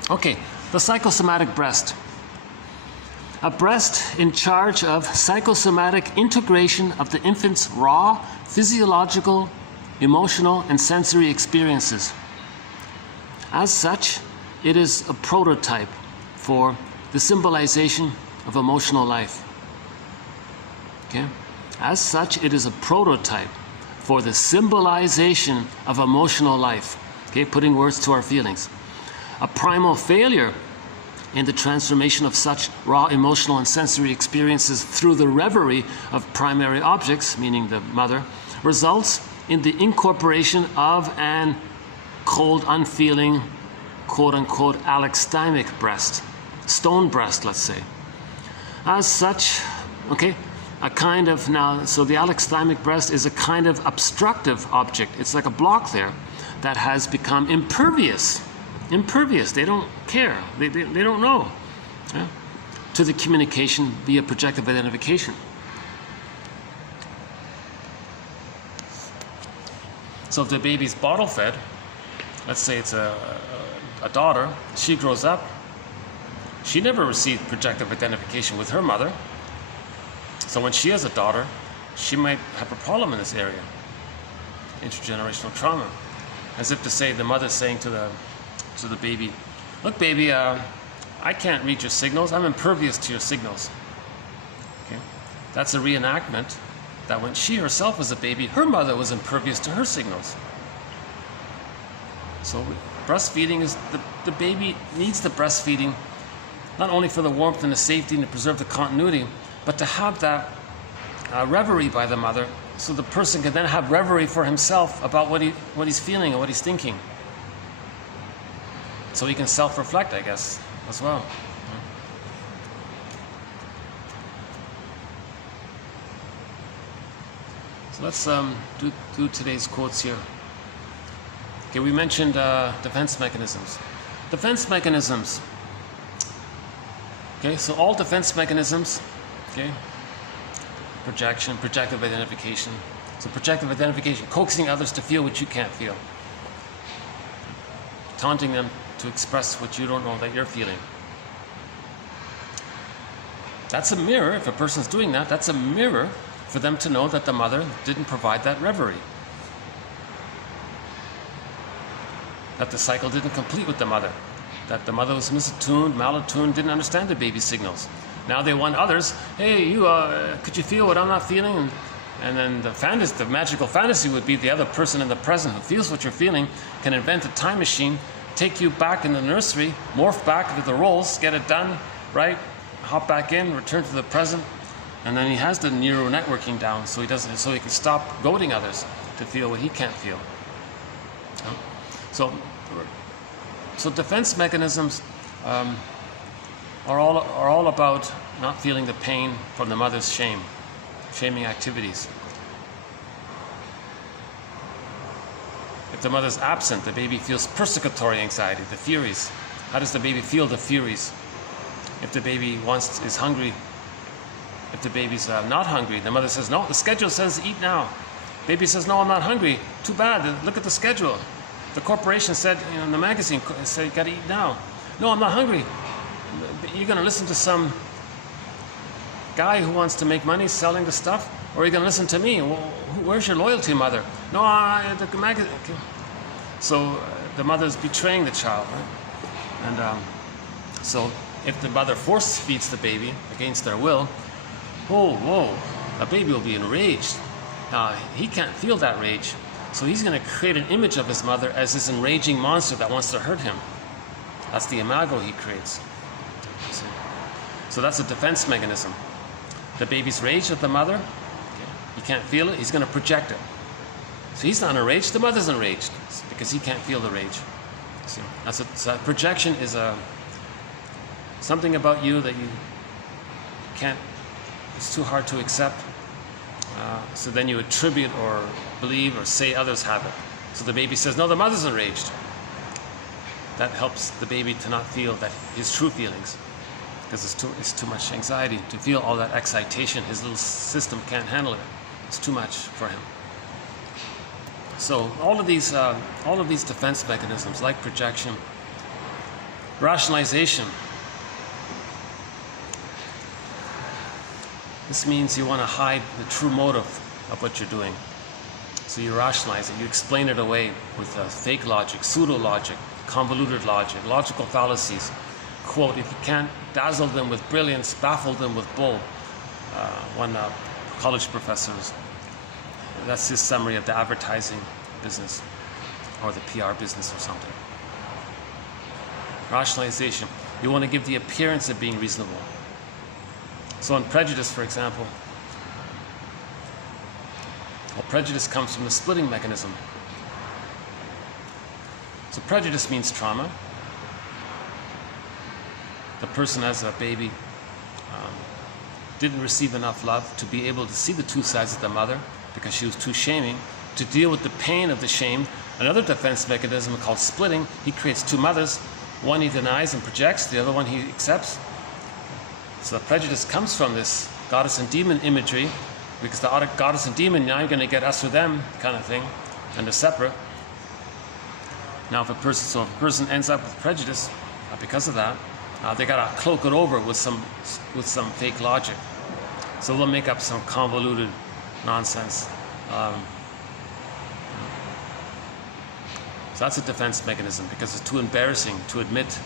Okay, the psychosomatic breast. A breast in charge of psychosomatic integration of the infant's raw physiological, emotional, and sensory experiences. As such, it is a prototype for the symbolization of emotional life. Okay? As such, it is a prototype for the symbolization of emotional life. Okay, putting words to our feelings. A primal failure in the transformation of such raw emotional and sensory experiences through the reverie of primary objects, meaning the mother, results in the incorporation of an cold, unfeeling, quote-unquote, alexithymic breast, stone breast, let's say. As such, okay, a kind of, now, so the alexithymic breast is a kind of obstructive object. It's like a block there that has become impervious. They don't care. They don't know. Yeah? To the communication via projective identification. So if the baby's bottle fed, let's say it's a daughter, she grows up, she never received projective identification with her mother. So when she has a daughter, she might have a problem in this area. Intergenerational trauma. As if to say, the mother's saying to the baby, look baby, I can't read your signals, I'm impervious to your signals. Okay? That's a reenactment that when she herself was a baby, her mother was impervious to her signals. So breastfeeding is, the baby needs the breastfeeding, not only for the warmth and the safety and to preserve the continuity, but to have that reverie by the mother, so the person can then have reverie for himself about what he's feeling and what he's thinking. So he can self-reflect, I guess, as well. So let's do today's quotes here. Okay, we mentioned defense mechanisms. Defense mechanisms. Okay, so all defense mechanisms, okay, projection, projective identification. So projective identification, coaxing others to feel what you can't feel. Taunting them to express what you don't know that you're feeling. That's a mirror. If a person's doing that, that's a mirror for them to know that the mother didn't provide that reverie. That the cycle didn't complete with the mother. That the mother was misattuned, malattuned, didn't understand the baby's signals. Now they want others, hey, you, could you feel what I'm not feeling? And then the magical fantasy would be the other person in the present who feels what you're feeling can invent a time machine, take you back in the nursery, morph back into the roles, get it done, right? Hop back in, return to the present, and then he has the neural networking down, so he can stop goading others to feel what he can't feel. So defense mechanisms are all about not feeling the pain from the mother's shaming activities. If the mother's absent, the baby feels persecutory anxiety, the furies. How does the baby feel the furies? If the baby is hungry, if the baby's not hungry, the mother says, no, the schedule says eat now. Baby says, no, I'm not hungry. Too bad, look at the schedule. The corporation said, in the magazine, said you gotta eat now. No, I'm not hungry. You're gonna listen to some guy who wants to make money selling the stuff, or are you gonna listen to me? Well, where's your loyalty, mother? No, the magazine. Okay. So the mother's betraying the child, right? And so if the mother force feeds the baby against their will, a baby will be enraged. He can't feel that rage, so he's going to create an image of his mother as this enraging monster that wants to hurt him. That's the imago he creates. So that's a defense mechanism. The baby's rage at the mother, he can't feel it, he's going to project it. So he's not enraged, the mother's enraged because he can't feel the rage. So projection is something about you that you can't, it's too hard to accept. So then you attribute or believe or say others have it. So the baby says, no, the mother's enraged. that helps the baby to not feel that his true feelings, because it's too much anxiety to feel all that excitation. His little system can't handle it. It's too much for him. So all of these defense mechanisms, like projection, rationalization. This means you want to hide the true motive of what you're doing. So you rationalize it, you explain it away with fake logic, pseudo-logic, convoluted logic, logical fallacies. Quote, if you can't dazzle them with brilliance, baffle them with bull. One college professor, that's his summary of the advertising business or the PR business or something. Rationalization, you want to give the appearance of being reasonable. So in prejudice, for example, well, prejudice comes from the splitting mechanism. So prejudice means trauma. The person as a baby didn't receive enough love to be able to see the two sides of the mother because she was too shaming. To deal with the pain of the shame, another defense mechanism called splitting, he creates two mothers. One he denies and projects, the other one he accepts. So the prejudice comes from this goddess and demon imagery, because the goddess and demon, now you're going to get us or them kind of thing, and they're separate. Now if a person ends up with prejudice because of that, they got to cloak it over with some fake logic. So they'll make up some convoluted nonsense. So that's a defense mechanism, because it's too embarrassing to admit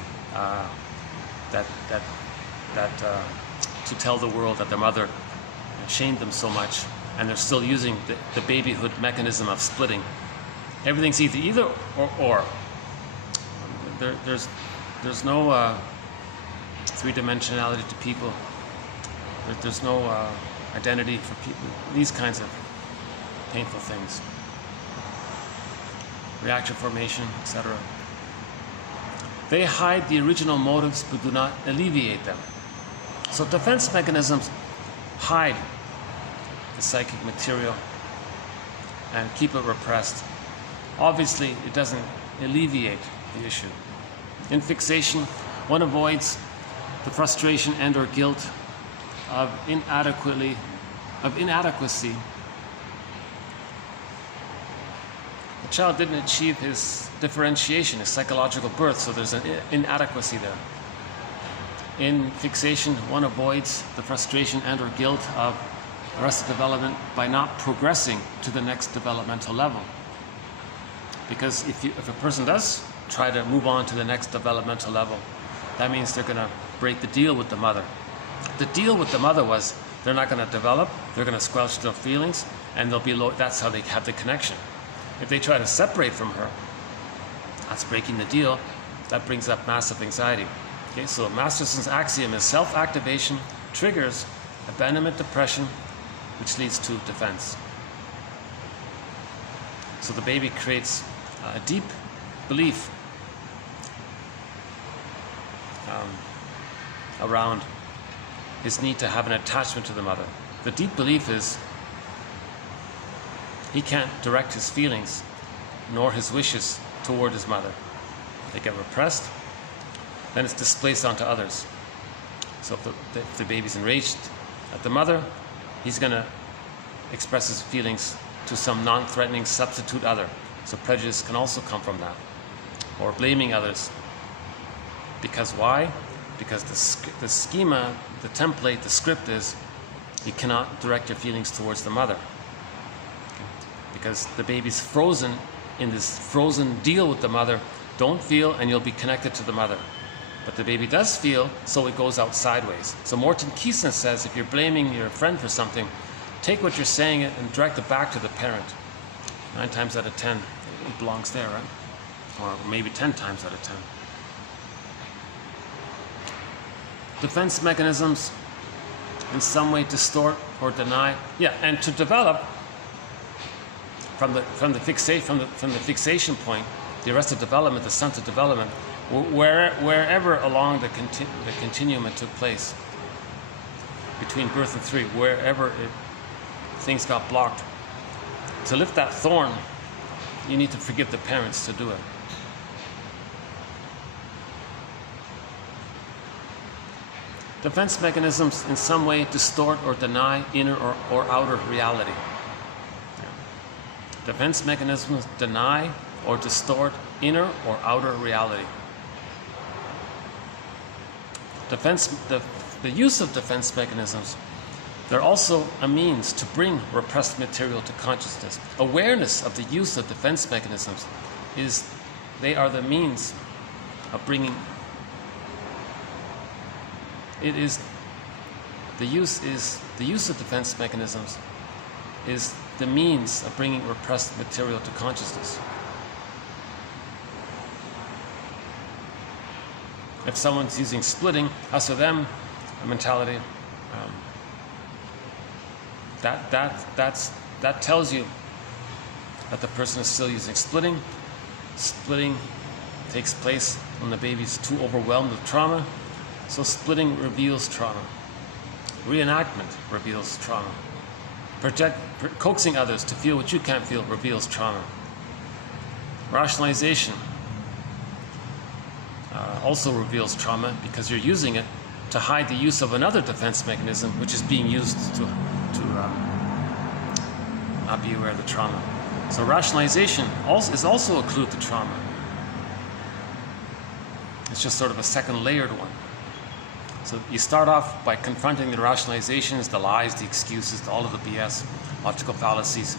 to tell the world that their mother shamed them so much, and they're still using the babyhood mechanism of splitting. Everything's either or. There's no three-dimensionality to people. There's no identity for people. These kinds of painful things. Reaction formation, etc. They hide the original motives but do not alleviate them. So defense mechanisms hide the psychic material and keep it repressed. Obviously, it doesn't alleviate the issue. In fixation, one avoids the frustration and or guilt of inadequacy. The child didn't achieve his differentiation, his psychological birth, so there's an inadequacy there. In fixation, one avoids the frustration and or guilt of arrested development by not progressing to the next developmental level. Because if a person does try to move on to the next developmental level, that means they're going to break the deal with the mother. The deal with the mother was they're not going to develop, they're going to squelch their feelings, and they'll be low. That's how they have the connection. If they try to separate from her, that's breaking the deal. That brings up massive anxiety. Okay, so Masterson's axiom is self-activation triggers abandonment depression, which leads to defense. So the baby creates a deep belief around his need to have an attachment to the mother. The deep belief is he can't direct his feelings nor his wishes toward his mother. They get repressed, then it's displaced onto others. So if the baby's enraged at the mother, he's going to express his feelings to some non-threatening substitute other. So prejudice can also come from that. Or blaming others. Because why? Because the schema, the template, the script is you cannot direct your feelings towards the mother. Because the baby's frozen in this frozen deal with the mother. Don't feel and you'll be connected to the mother. But the baby does feel, so it goes out sideways. So Morton Keeson says if you're blaming your friend for something, take what you're saying and direct it back to the parent. 9 times out of 10, it belongs there, right? Or maybe 10 times out of 10. Defense mechanisms in some way distort or deny. Yeah, and to develop from the fixation point, the arrested development, the stunted development, wherever along the continuum it took place between birth and 3, wherever things got blocked. To lift that thorn, you need to forgive the parents to do it. Defense mechanisms in some way distort or deny inner or outer reality. Defense mechanisms deny or distort inner or outer reality. The use of defense mechanisms, they're also a means to bring repressed material to consciousness. Awareness of the use of defense mechanisms they are the means of bringing. The use of defense mechanisms is the means of bringing repressed material to consciousness. If someone's using splitting, as for them, a mentality, that tells you that the person is still using splitting. Splitting takes place when the baby's too overwhelmed with trauma. So splitting reveals trauma. Reenactment reveals trauma. Coaxing others to feel what you can't feel reveals trauma. Rationalization also reveals trauma because you're using it to hide the use of another defense mechanism which is being used to not be aware of the trauma. So rationalization is also a clue to trauma. It's just sort of a second layered one. So you start off by confronting the rationalizations, the lies, the excuses, all of the BS, logical fallacies,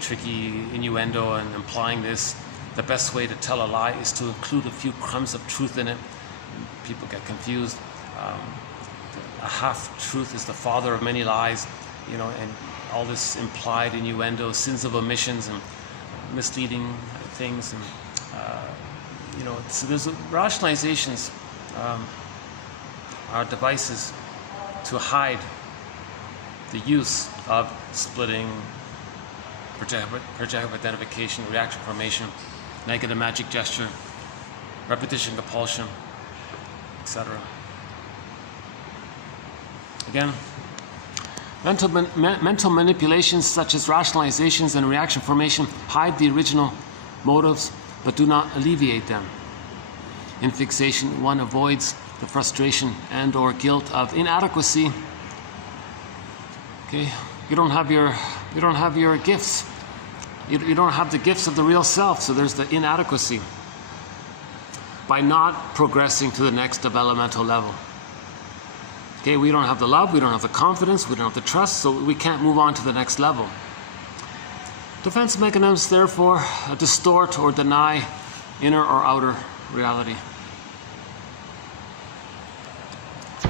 tricky innuendo and implying this. The best way to tell a lie is to include a few crumbs of truth in it. People get confused. A half-truth is the father of many lies, and all this implied innuendo, sins of omissions and misleading things. And, so there's rationalizations are devices to hide the use of splitting, projective identification, reaction formation, negative magic gesture, repetition compulsion, etc. Again, mental manipulations such as rationalizations and reaction formation hide the original motives but do not alleviate them. In fixation, one avoids the frustration and or guilt of inadequacy. Okay, you don't have your gifts. You don't have the gifts of the real self, so there's the inadequacy by not progressing to the next developmental level. Okay, we don't have the love, we don't have the confidence, we don't have the trust, so we can't move on to the next level. Defense mechanisms, therefore, distort or deny inner or outer reality.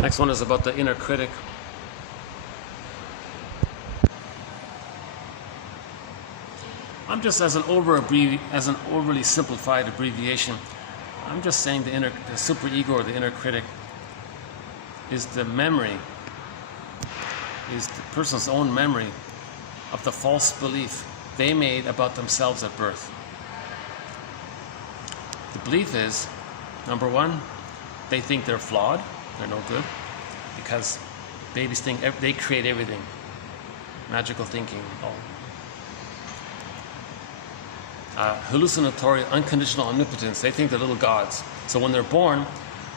Next one is about the inner critic. I'm just, as an overly simplified abbreviation, I'm just saying the superego or the inner critic is the memory, is the person's own memory of the false belief they made about themselves at birth. The belief is, number one, they think they're flawed, they're no good, because babies think they create everything. Magical thinking, hallucinatory, unconditional omnipotence. They think they're little gods. So when they're born,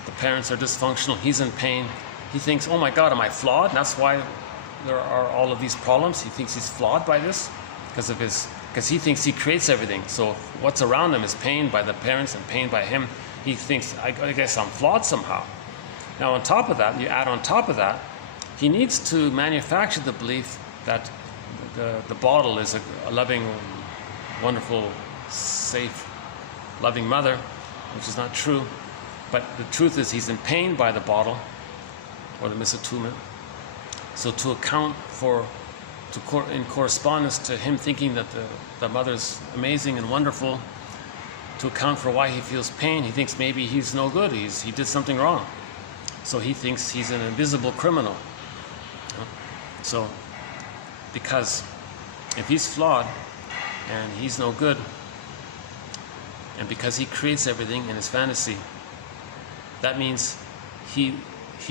the parents are dysfunctional, he's in pain. He thinks, oh my God, am I flawed? And that's why there are all of these problems. He thinks he's flawed by this because he thinks he creates everything. So what's around him is pain by the parents and pain by him. He thinks, I guess I'm flawed somehow. Now on top of that, you add on top of that, he needs to manufacture the belief that the bottle is a loving, wonderful, safe, loving mother, which is not true. But the truth is he's in pain by the bottle or the misattunement. So to account for, in correspondence to him thinking that the mother's amazing and wonderful, to account for why he feels pain, he thinks maybe he's no good, he did something wrong. So he thinks he's an invisible criminal. So, because if he's flawed and he's no good, and because he creates everything in his fantasy, that means he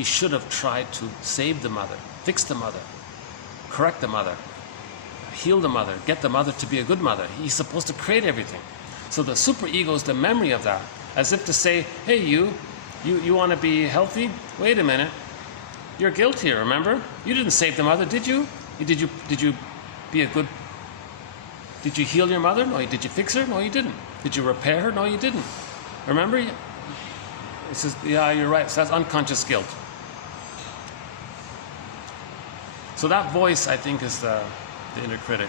should have tried to save the mother, fix the mother, correct the mother, heal the mother, get the mother to be a good mother. He's supposed to create everything. So the superego is the memory of that, as if to say, hey, you want to be healthy? Wait a minute. You're guilty, remember? You didn't save the mother, did you? Did you be a good... Did you heal your mother? No. Did you fix her? No, you didn't. Did you repair her? No, you didn't. Remember? It says, yeah, you're right. So that's unconscious guilt. So that voice, I think, is the inner critic.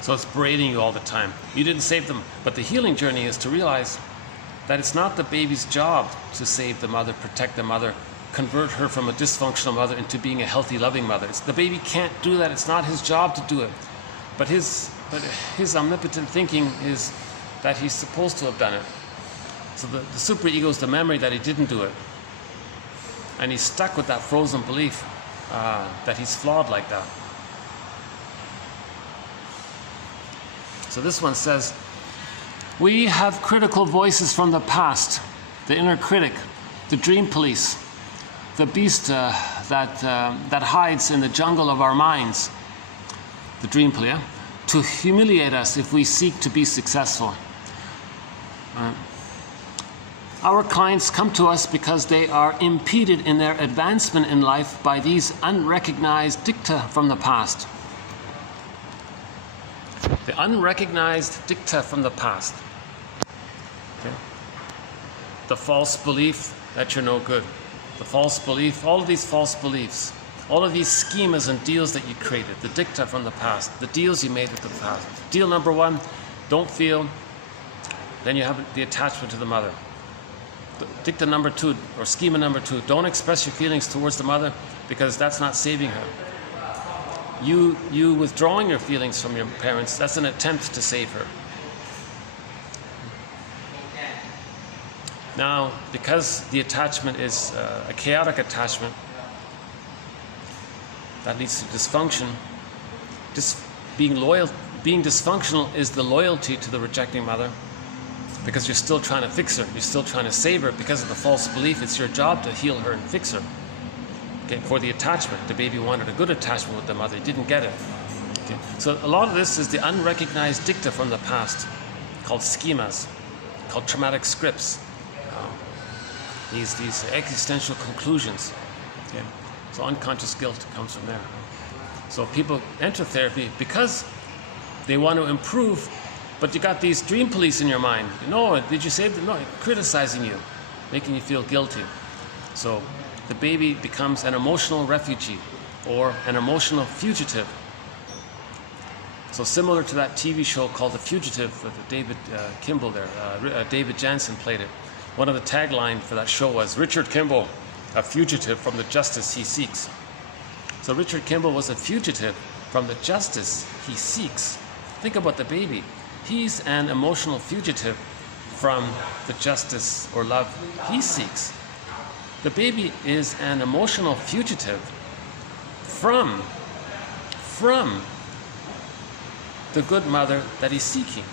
So it's berating you all the time. You didn't save them. But the healing journey is to realize that it's not the baby's job to save the mother, protect the mother, convert her from a dysfunctional mother into being a healthy, loving mother. The baby can't do that. It's not his job to do it. But his omnipotent thinking is that he's supposed to have done it. So the superego is the memory that he didn't do it. And he's stuck with that frozen belief that he's flawed like that. So this one says, we have critical voices from the past, the inner critic, the dream police, the beast that hides in the jungle of our minds, the dream police, to humiliate us if we seek to be successful. Our clients come to us because they are impeded in their advancement in life by these unrecognized dicta from the past. The unrecognized dicta from the past. Okay. The false belief that you're no good. The false belief, all of these false beliefs, all of these schemas and deals that you created, the dicta from the past, the deals you made with the past. Deal number one, don't feel, then you have the attachment to the mother. Dicta number two, or schema number two, don't express your feelings towards the mother because that's not saving her. You withdrawing your feelings from your parents, that's an attempt to save her. Now, because the attachment is a chaotic attachment that leads to dysfunction, being dysfunctional is the loyalty to the rejecting mother, because you're still trying to fix her, you're still trying to save her because of the false belief it's your job to heal her and fix her. Okay, for the attachment, the baby wanted a good attachment with the mother, he didn't get it. Okay, so a lot of this is the unrecognized dicta from the past, called schemas, called traumatic scripts. These existential conclusions. Okay? So unconscious guilt comes from there. So people enter therapy because they want to improve, but you got these dream police in your mind. No, did you save them? No, criticizing you, making you feel guilty. So the baby becomes an emotional refugee or an emotional fugitive. So similar to that TV show called The Fugitive with David Kimball there. David Jansen played it. One of the tagline for that show was, Richard Kimball, a fugitive from the justice he seeks. So Richard Kimball was a fugitive from the justice he seeks. Think about the baby. He's an emotional fugitive from the justice or love he seeks. The baby is an emotional fugitive from the good mother that he's seeking.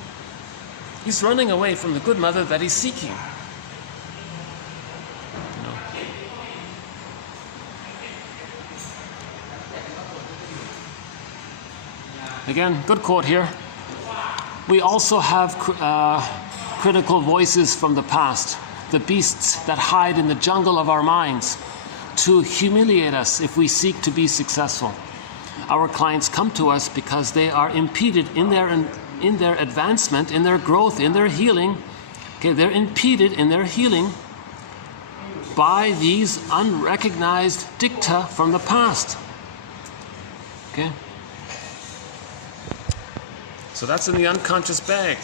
He's running away from the good mother that he's seeking. Again, good quote here. We also have critical voices from the past, the beasts that hide in the jungle of our minds, to humiliate us if we seek to be successful. Our clients come to us because they are impeded in their advancement, in their growth, in their healing. Okay, they're impeded in their healing by these unrecognized dicta from the past. Okay? So that's in the unconscious bag.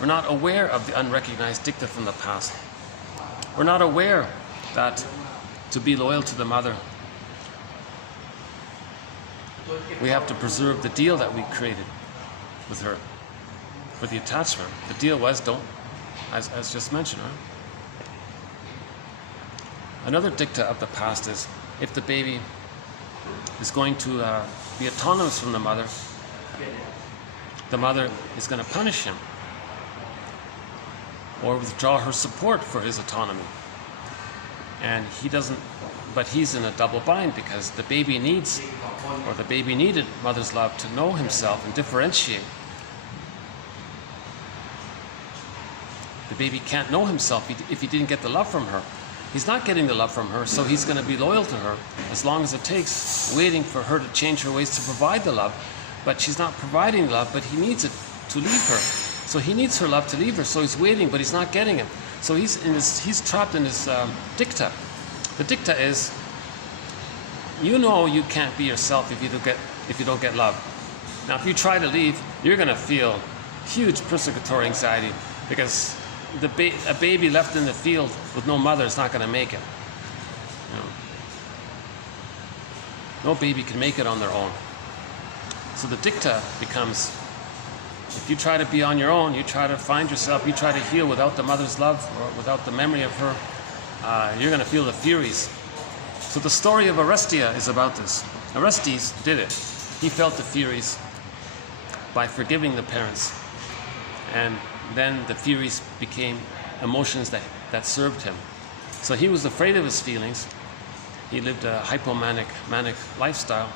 We're not aware of the unrecognized dicta from the past. We're not aware that to be loyal to the mother, we have to preserve the deal that we created with her for the attachment. The deal was don't, as just mentioned, right? Another dicta of the past is if the baby is going to be autonomous from the mother is going to punish him or withdraw her support for his autonomy. And he doesn't, but he's in a double bind because the baby needs, or the baby needed mother's love to know himself and differentiate The baby can't know himself if he didn't get the love from her. He's not getting the love from her, so he's going to be loyal to her as long as it takes, waiting for her to change her ways to provide the love. But she's not providing love, but he needs it to leave her. So he needs her love to leave her, so he's waiting, but he's not getting it. So he's trapped in this dicta. The dicta is, you know you can't be yourself if you don't get love. Now, if you try to leave, you're going to feel huge persecutory anxiety, because a baby left in the field with no mother is not going to make it. You know, no baby can make it on their own. So the dicta becomes, if you try to be on your own, you try to find yourself, you try to heal without the mother's love or without the memory of her, you're going to feel the furies. So the story of Orestes is about this. Orestes did it. He felt the furies by forgiving the parents. And then the furies became emotions that served him. So he was afraid of his feelings. He lived a hypomanic, manic lifestyle.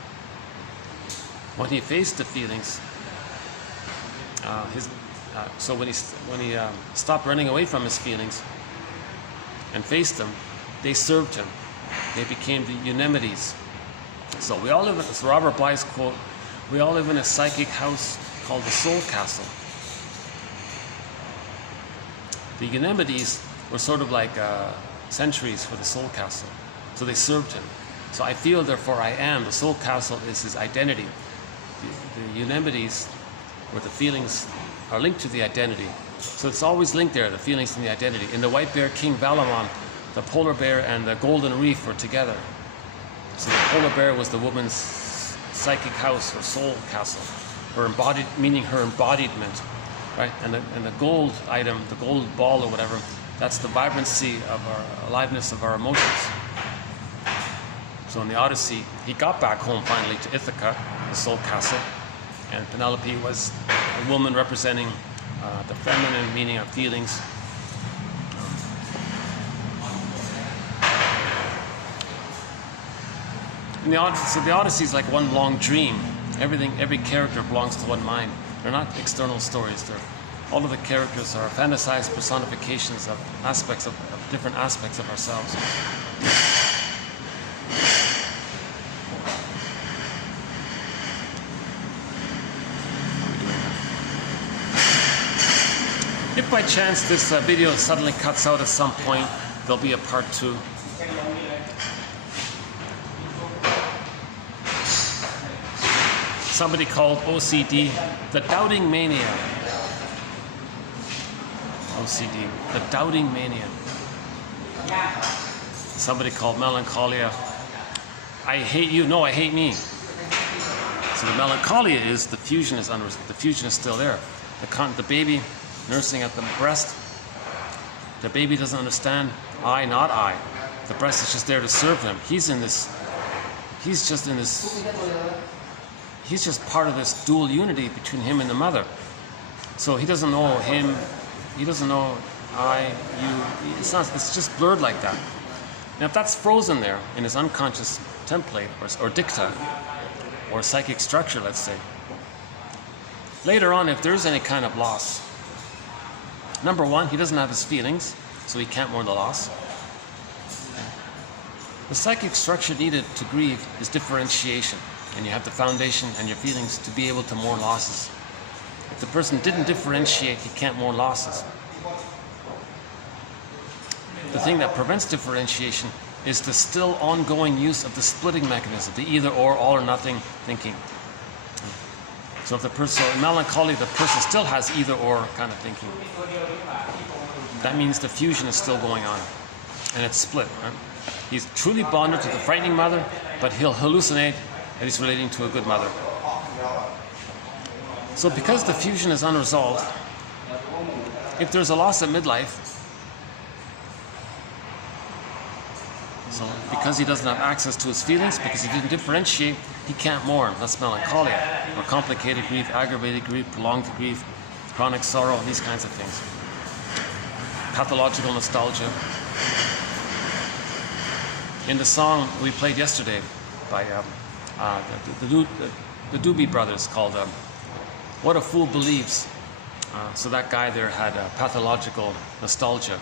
When he faced the feelings, so when he stopped running away from his feelings and faced them, they served him. They became the unimities. So we all live in, it's Robert Bly's quote, we all live in a psychic house called the soul castle. The unimities were sort of like sentries for the soul castle. So they served him. So I feel, therefore I am. The soul castle is his identity. The unimities, where the feelings are linked to the identity. So it's always linked there, the feelings and the identity. In the White Bear King Valamon, the polar bear and the golden reef were together. So the polar bear was the woman's psychic house or soul castle, her embodied, meaning her embodiment, right? And the gold item, the gold ball or whatever, that's the vibrancy of our aliveness of our emotions. So in the Odyssey, he got back home finally to Ithaca, the soul castle, and Penelope was a woman representing the feminine meaning of feelings. So the Odyssey is like one long dream. Every character belongs to one mind. They're not external stories. All of the characters are fantasized personifications of different aspects of ourselves. If by chance this video suddenly cuts out at some point, there'll be a part 2. Somebody called OCD the doubting mania. OCD, the doubting mania. Somebody called melancholia, I hate you, no, I hate me. So the melancholia is the fusion is still there. The baby nursing at the breast, the baby doesn't understand I, not I. The breast is just there to serve him. He's just part of this dual unity between him and the mother. So he doesn't know him, he doesn't know I, you, it's just blurred like that. Now if that's frozen there in his unconscious template or dicta or psychic structure, let's say, later on if there's any kind of loss, number one, he doesn't have his feelings, so he can't mourn the loss. The psychic structure needed to grieve is differentiation. And you have the foundation and your feelings to be able to mourn losses. If the person didn't differentiate, he can't mourn losses. The thing that prevents differentiation is the still ongoing use of the splitting mechanism, the either or, all or nothing thinking. So if the person, in melancholy, the person still has either or kind of thinking. That means the fusion is still going on, and it's split. Right? He's truly bonded to the frightening mother, but he'll hallucinate that he's relating to a good mother. So because the fusion is unresolved, if there's a loss at midlife, so because he doesn't have access to his feelings, because he didn't differentiate, he can't mourn. That's melancholia, or complicated grief, aggravated grief, prolonged grief, chronic sorrow, these kinds of things. Pathological nostalgia. In the song we played yesterday by the Doobie Brothers called What a Fool Believes, So that guy there had a pathological nostalgia.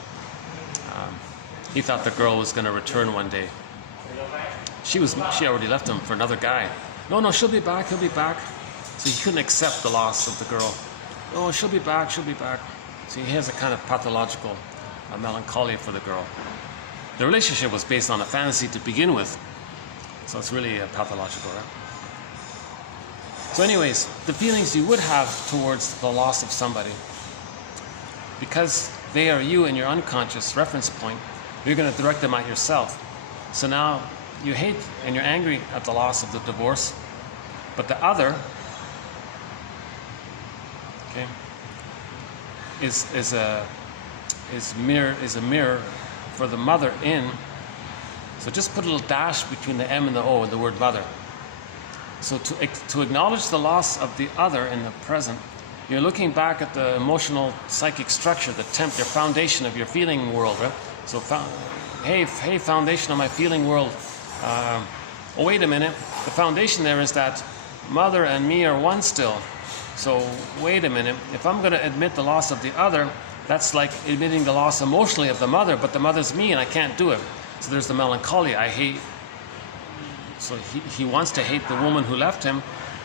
He thought the girl was going to return one day. She already left him for another guy. No, she'll be back, he'll be back. So he couldn't accept the loss of the girl. Oh, she'll be back, she'll be back. So he has a kind of pathological melancholia for the girl. The relationship was based on a fantasy to begin with. So it's really pathological, right? So anyways, the feelings you would have towards the loss of somebody, because they are you in your unconscious reference point, you're going to direct them at yourself. So now you hate and you're angry at the loss of the divorce, but the other, okay, is a mirror for the mother in. So just put a little dash between the M and the O in the word mother. So to acknowledge the loss of the other in the present, you're looking back at the emotional psychic structure, the your foundation of your feeling world, right? So, hey, foundation of my feeling world. Oh, wait a minute. The foundation there is that mother and me are one still. So, wait a minute. If I'm going to admit the loss of the other, that's like admitting the loss emotionally of the mother, but the mother's me and I can't do it. So there's the melancholia. I hate. So he wants to hate the woman who left him,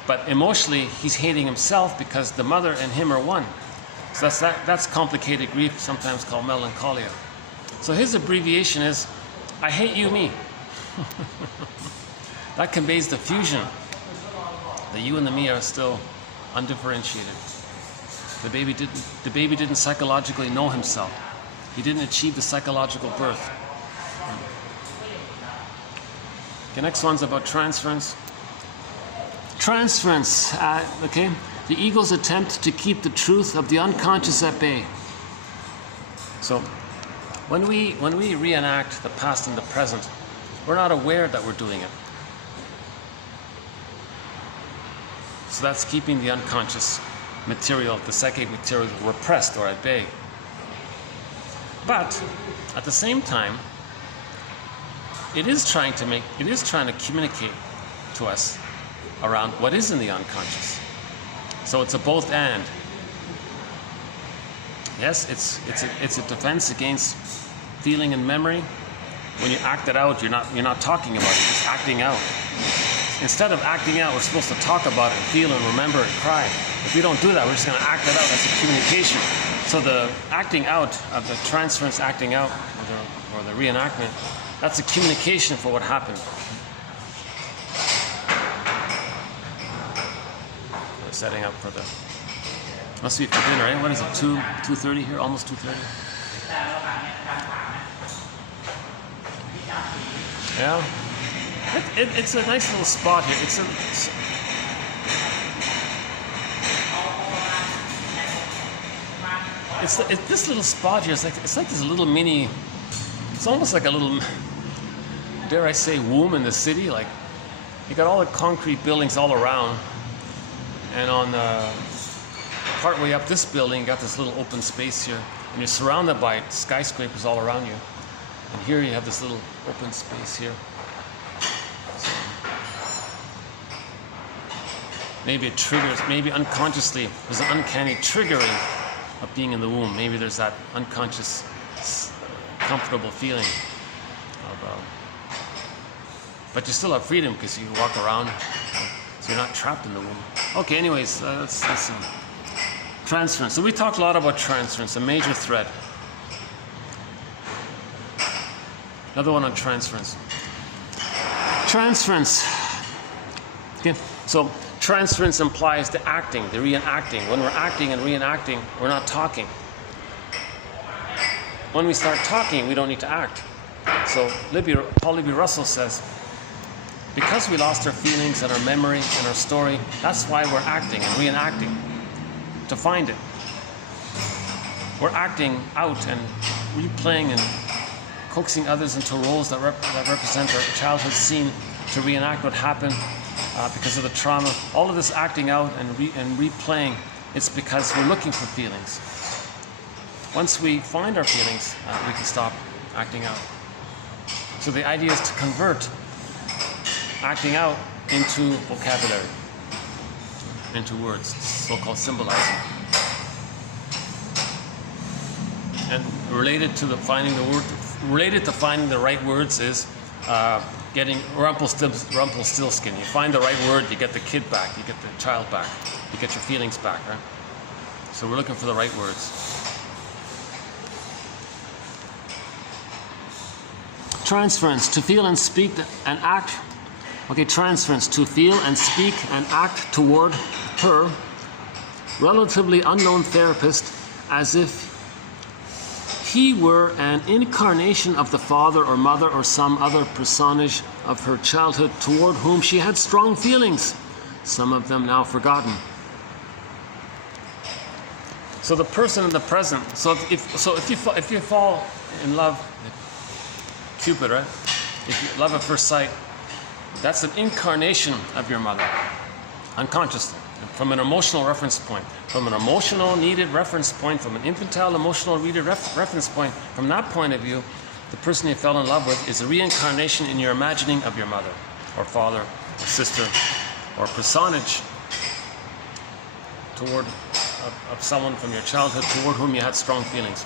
but emotionally he's hating himself because the mother and him are one. So that's complicated grief, sometimes called melancholia. So his abbreviation is, I hate you, me. That conveys the fusion. The you and the me are still undifferentiated. The baby didn't psychologically know himself. He didn't achieve the psychological birth. Okay, next one's about transference. Transference, okay? The ego's attempt to keep the truth of the unconscious at bay. So, when we reenact the past and the present, we're not aware that we're doing it. So that's keeping the unconscious material, the psychic material, repressed or at bay. But at the same time, it is trying to communicate to us around what is in the unconscious. So it's a both and. Yes, it's a defense against feeling and memory. When you act it out, you're not talking about it, you're just acting out. Instead of acting out, we're supposed to talk about it, feel and remember and cry. If we don't do that, we're just going to act it out as a communication. So the acting out of the transference, acting out, or the reenactment, that's a communication for what happened. We're setting up for the. Must be for dinner, right? What is it? 2:30 here, almost 2:30. Yeah. It's a nice little spot here. It's this little spot here. It's like this little mini. It's almost like a little, dare I say, womb in the city. Like you got all the concrete buildings all around, and on partway up this building, you got this little open space here, and you're surrounded by skyscrapers all around you. And here you have this little open space here. So maybe it triggers, maybe unconsciously, there's an uncanny triggering of being in the womb. Maybe there's that unconscious, comfortable feeling of, but you still have freedom because you walk around, so you're not trapped in the womb. Okay, anyways, let's see. Transference. So we talked a lot about transference, a major thread. Another one on transference. Transference. Okay. So transference implies the acting, the reenacting. When we're acting and reenacting, we're not talking. When we start talking, we don't need to act. So Paul Libby Russell says, because we lost our feelings and our memory and our story, that's why we're acting and reenacting, to find it. We're acting out and replaying and coaxing others into roles that represent our childhood scene to reenact what happened because of the trauma. All of this acting out and replaying, it's because we're looking for feelings. Once we find our feelings, we can stop acting out. So the idea is to convert acting out into vocabulary, into words, so-called symbolizing. related to finding the right words is getting Rumpelstiltskin. You find the right word, you get the kid back, you get the child back, you get your feelings back, right? So we're looking for the right words. Transference, to feel and speak and act. Okay, transference, to feel and speak and act toward her relatively unknown therapist as if he were an incarnation of the father or mother or some other personage of her childhood toward whom she had strong feelings, some of them now forgotten. So the person in the present. So if you fall in love, Cupid, right? If you love at first sight, that's an incarnation of your mother, unconsciously, from an emotional reference point, from an emotional needed reference point, from an infantile emotional needed reference point. From that point of view, the person you fell in love with is a reincarnation in your imagining of your mother, or father, or sister, or personage toward of someone from your childhood toward whom you had strong feelings.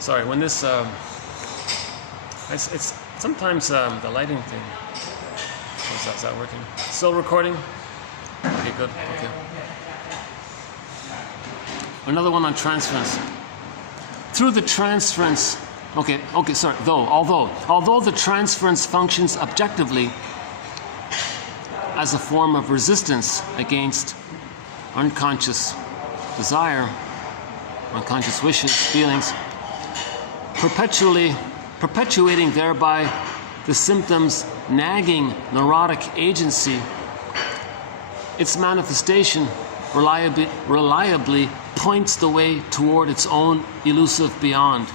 Sorry, when this it's sometimes the lighting thing. Is that working? Still recording? Okay, good. Okay. Another one on transference. Through the transference. Sorry. Although the transference functions objectively as a form of resistance against unconscious desire, unconscious wishes, feelings, perpetuating thereby the symptom's nagging neurotic agency, its manifestation reliably points the way toward its own elusive beyond.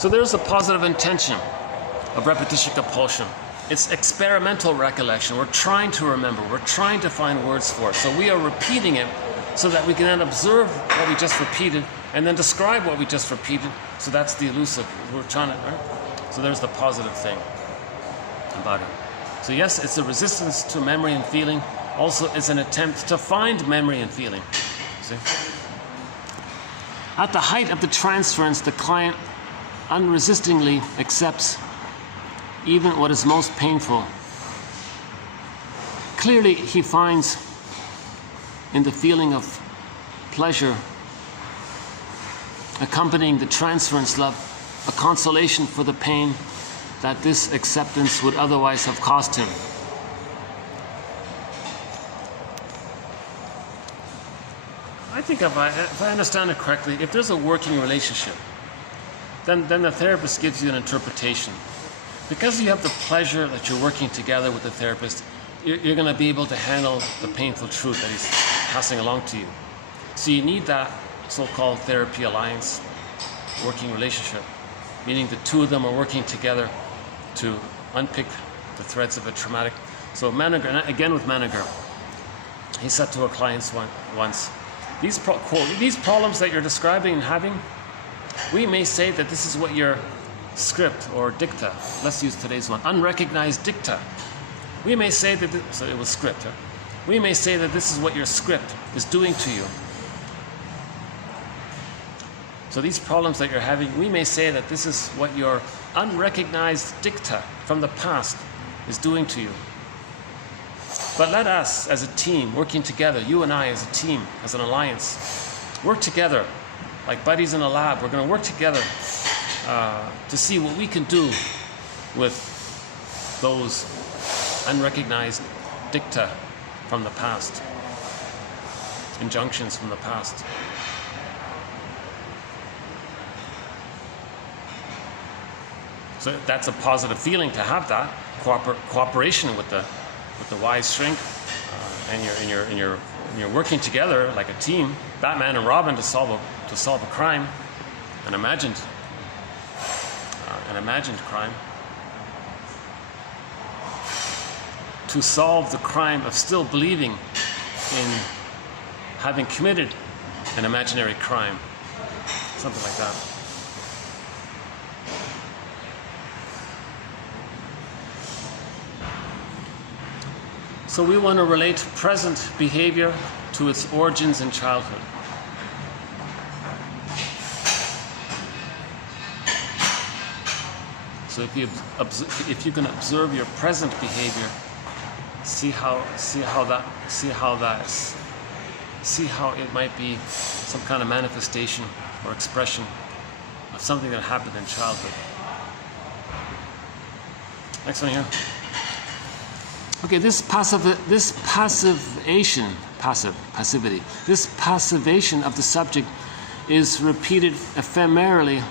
So there's a positive intention of repetition compulsion. It's experimental recollection. We're trying to remember. We're trying to find words for it. So we are repeating it so that we can then observe what we just repeated and then describe what we just repeated. So that's the elusive. We're trying to, right? So there's the positive thing about it. So yes, it's a resistance to memory and feeling. Also, it's an attempt to find memory and feeling. See? At the height of the transference, the client unresistingly accepts even what is most painful. Clearly, he finds in the feeling of pleasure accompanying the transference love a consolation for the pain that this acceptance would otherwise have cost him. I think if I understand it correctly, if there's a working relationship, then the therapist gives you an interpretation. Because you have the pleasure that you're working together with the therapist, you're going to be able to handle the painful truth that he's passing along to you. So you need that so-called therapy alliance, working relationship, meaning the two of them are working together to unpick the threads of a traumatic. So Manager, again with Manager, he said to a client once, these problems that you're describing and having, we may say that this is what your script or dicta, let's use today's one, unrecognized dicta. We may say that, so it was script, huh? We may say that this is what your script is doing to you. So these problems that you're having, we may say that this is what your unrecognized dicta from the past is doing to you. But let us, as a team, working together, you and I as a team, as an alliance, work together like buddies in a lab. We're going to work together to see what we can do with those unrecognized dicta from the past, injunctions from the past. So that's a positive feeling to have that cooperation with the wise shrink, and you're working together like a team, Batman and Robin, to solve a crime, an imagined crime, to solve the crime of still believing in having committed an imaginary crime, something like that. So we want to relate present behavior to its origins in childhood. So if you can observe your present behavior, see how it might be some kind of manifestation or expression of something that happened in childhood. Next one here. Okay, this passivation of the subject is repeated ephemerally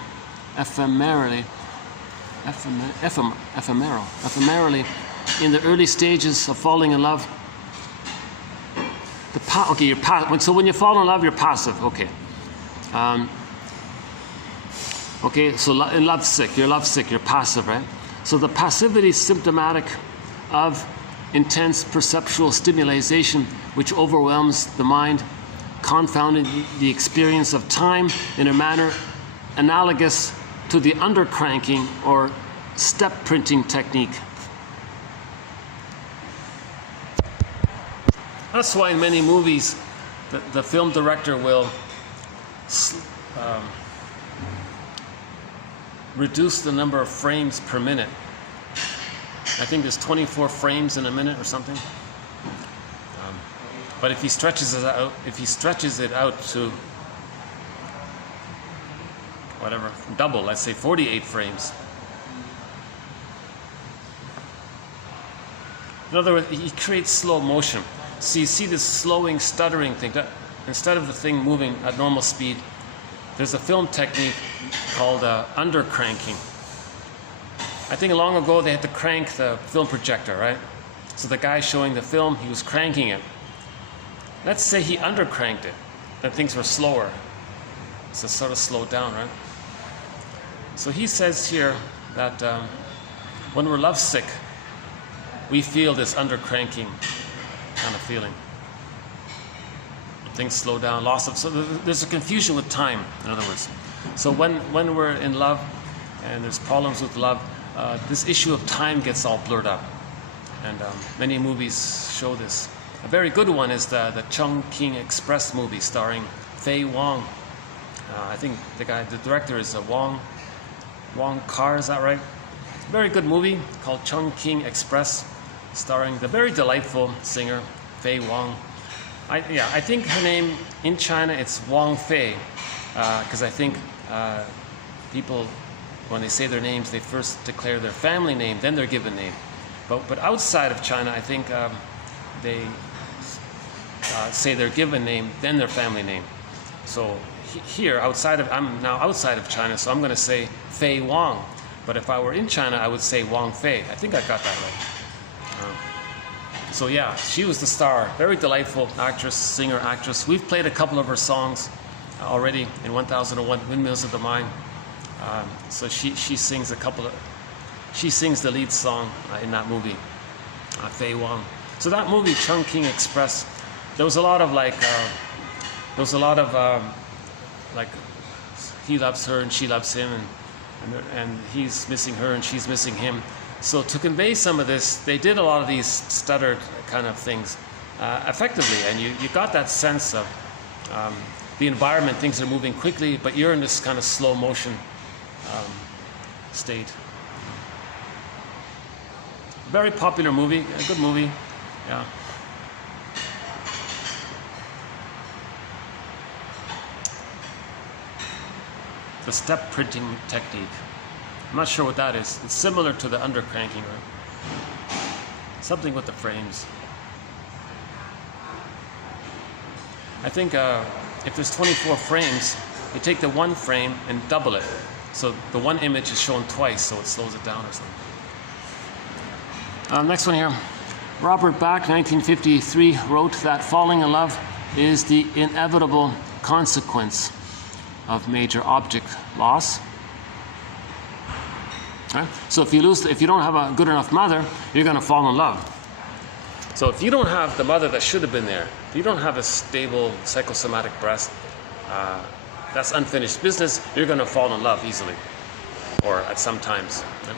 in the early stages of falling in love. So when you fall in love, you're passive. Okay. So in lovesick, you're passive, right? So the passivity is symptomatic of intense perceptual stimulation which overwhelms the mind, confounding the experience of time in a manner analogous to the undercranking or step printing technique. That's why in many movies the film director will reduce the number of frames per minute. I think there's 24 frames in a minute or something. But if he stretches it out to whatever, double, let's say 48 frames. In other words, he creates slow motion. So you see this slowing, stuttering thing. Instead of the thing moving at normal speed, there's a film technique called undercranking. I think long ago they had to crank the film projector, right? So the guy showing the film, he was cranking it. Let's say he undercranked it, then things were slower. So sort of slowed down, right? So he says here that when we're lovesick, we feel this undercranking kind of feeling. Things slow down, so there's a confusion with time, in other words. So when we're in love and there's problems with love, this issue of time gets all blurred up. And many movies show this. A very good one is the Chungking Express movie starring Fei Wong. I think the director is Wong Kar, is that right? Very good movie called Chungking Express, starring the very delightful singer Fei Wong. I think her name in China it's Wang Fei, because I think people, when they say their names, they first declare their family name, then their given name. But outside of China, I think they say their given name, then their family name. So here, I'm now outside of China, so I'm going to say Fei Wang. But if I were in China, I would say Wang Fei. I think I got that right. So yeah, she was the star. Very delightful actress, singer, actress. We've played a couple of her songs already in 1001 Windmills of the Mind. So she sings the lead song in that movie, Fei Wang. So that movie, Chungking Express, there was a lot of he loves her and she loves him, and he's missing her and she's missing him. So to convey some of this, they did a lot of these stuttered kind of things effectively, and you got that sense of the environment, things are moving quickly, but you're in this kind of slow motion state. Very popular movie, a good movie, yeah. The step printing technique. I'm not sure what that is. It's similar to the undercranking, right? Something with the frames. I think if there's 24 frames, you take the one frame and double it. So the one image is shown twice, so it slows it down or something. Next one here. Robert Bach, 1953, wrote that falling in love is the inevitable consequence of major object loss. Right? So if you don't have a good enough mother, you're going to fall in love. So if you don't have the mother that should have been there, if you don't have a stable psychosomatic breast, that's unfinished business. You're going to fall in love easily, or at some times. Right?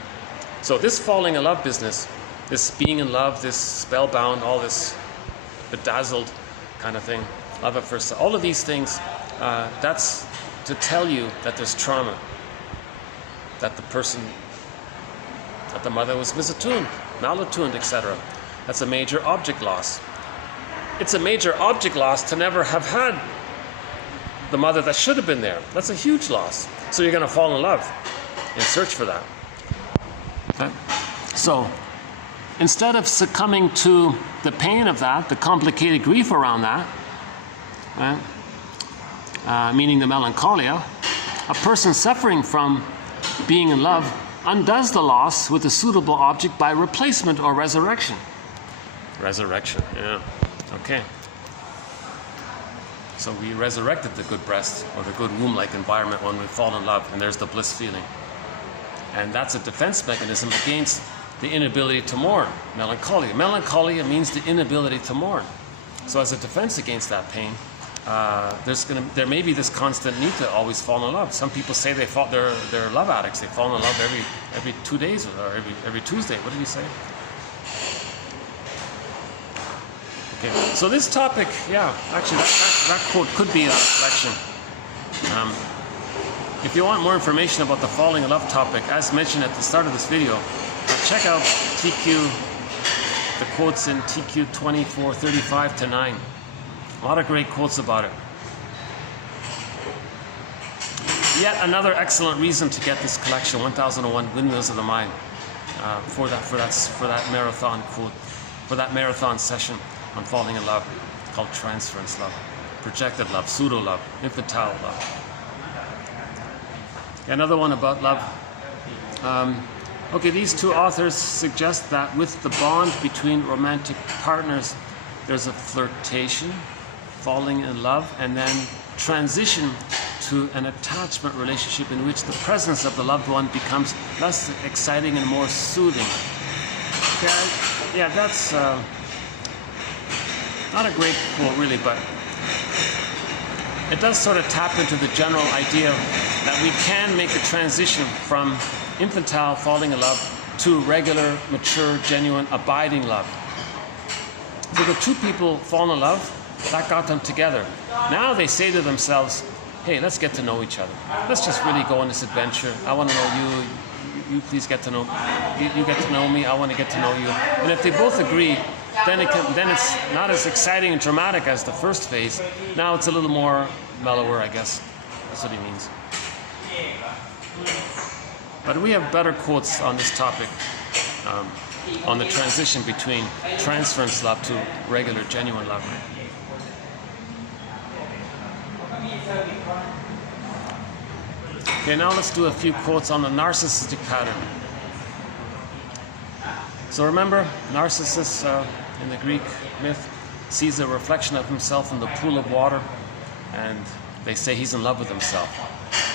So this falling in love business this being in love, this spellbound, all this bedazzled kind of thing, love at first sight, all of these things, that's to tell you that there's trauma, that the person, that the mother was misattuned, malattuned, etc. That's a major object loss. It's a major object loss to never have had the mother that should have been there. That's a huge loss. So you're going to fall in love and search for that. Okay? So instead of succumbing to the pain of that, the complicated grief around that, right? Meaning the melancholia, a person suffering from being in love undoes the loss with a suitable object by replacement or resurrection. Resurrection, yeah. Okay. So we resurrected the good breast or the good womb-like environment when we fall in love, and there's the bliss feeling. And that's a defense mechanism against the inability to mourn, melancholia. Melancholia means the inability to mourn. So as a defense against that pain, there may be this constant need to always fall in love. Some people say they're love addicts. They fall in love every 2 days or every Tuesday. What did he say? Okay. So this topic, yeah, actually that quote could be a reflection. If you want more information about the falling in love topic, as mentioned at the start of this video, check out the quotes in TQ 24:35-9. A lot of great quotes about it. Yet another excellent reason to get this collection, 1001 Windmills of the Mind, for that marathon quote, for that marathon session on falling in love, called transference love, projected love, pseudo love, infantile love. Another one about love. Okay, these two authors suggest that with the bond between romantic partners, there's a flirtation, falling in love, and then transition to an attachment relationship in which the presence of the loved one becomes less exciting and more soothing. Okay, yeah, that's not a great quote really, but it does sort of tap into the general idea that we can make a transition from infantile falling in love to regular, mature, genuine, abiding love. So the two people fall in love, that got them together. Now they say to themselves, hey, let's get to know each other. Let's just really go on this adventure. I want to know you please get to know, you get to know me, I want to get to know you. And if they both agree, then it's not as exciting and dramatic as the first phase. Now it's a little more mellower, I guess. That's what he means. But we have better quotes on this topic, on the transition between transference love to regular, genuine love. Okay, now let's do a few quotes on the narcissistic pattern. So remember, Narcissus in the Greek myth sees a reflection of himself in the pool of water, and they say he's in love with himself.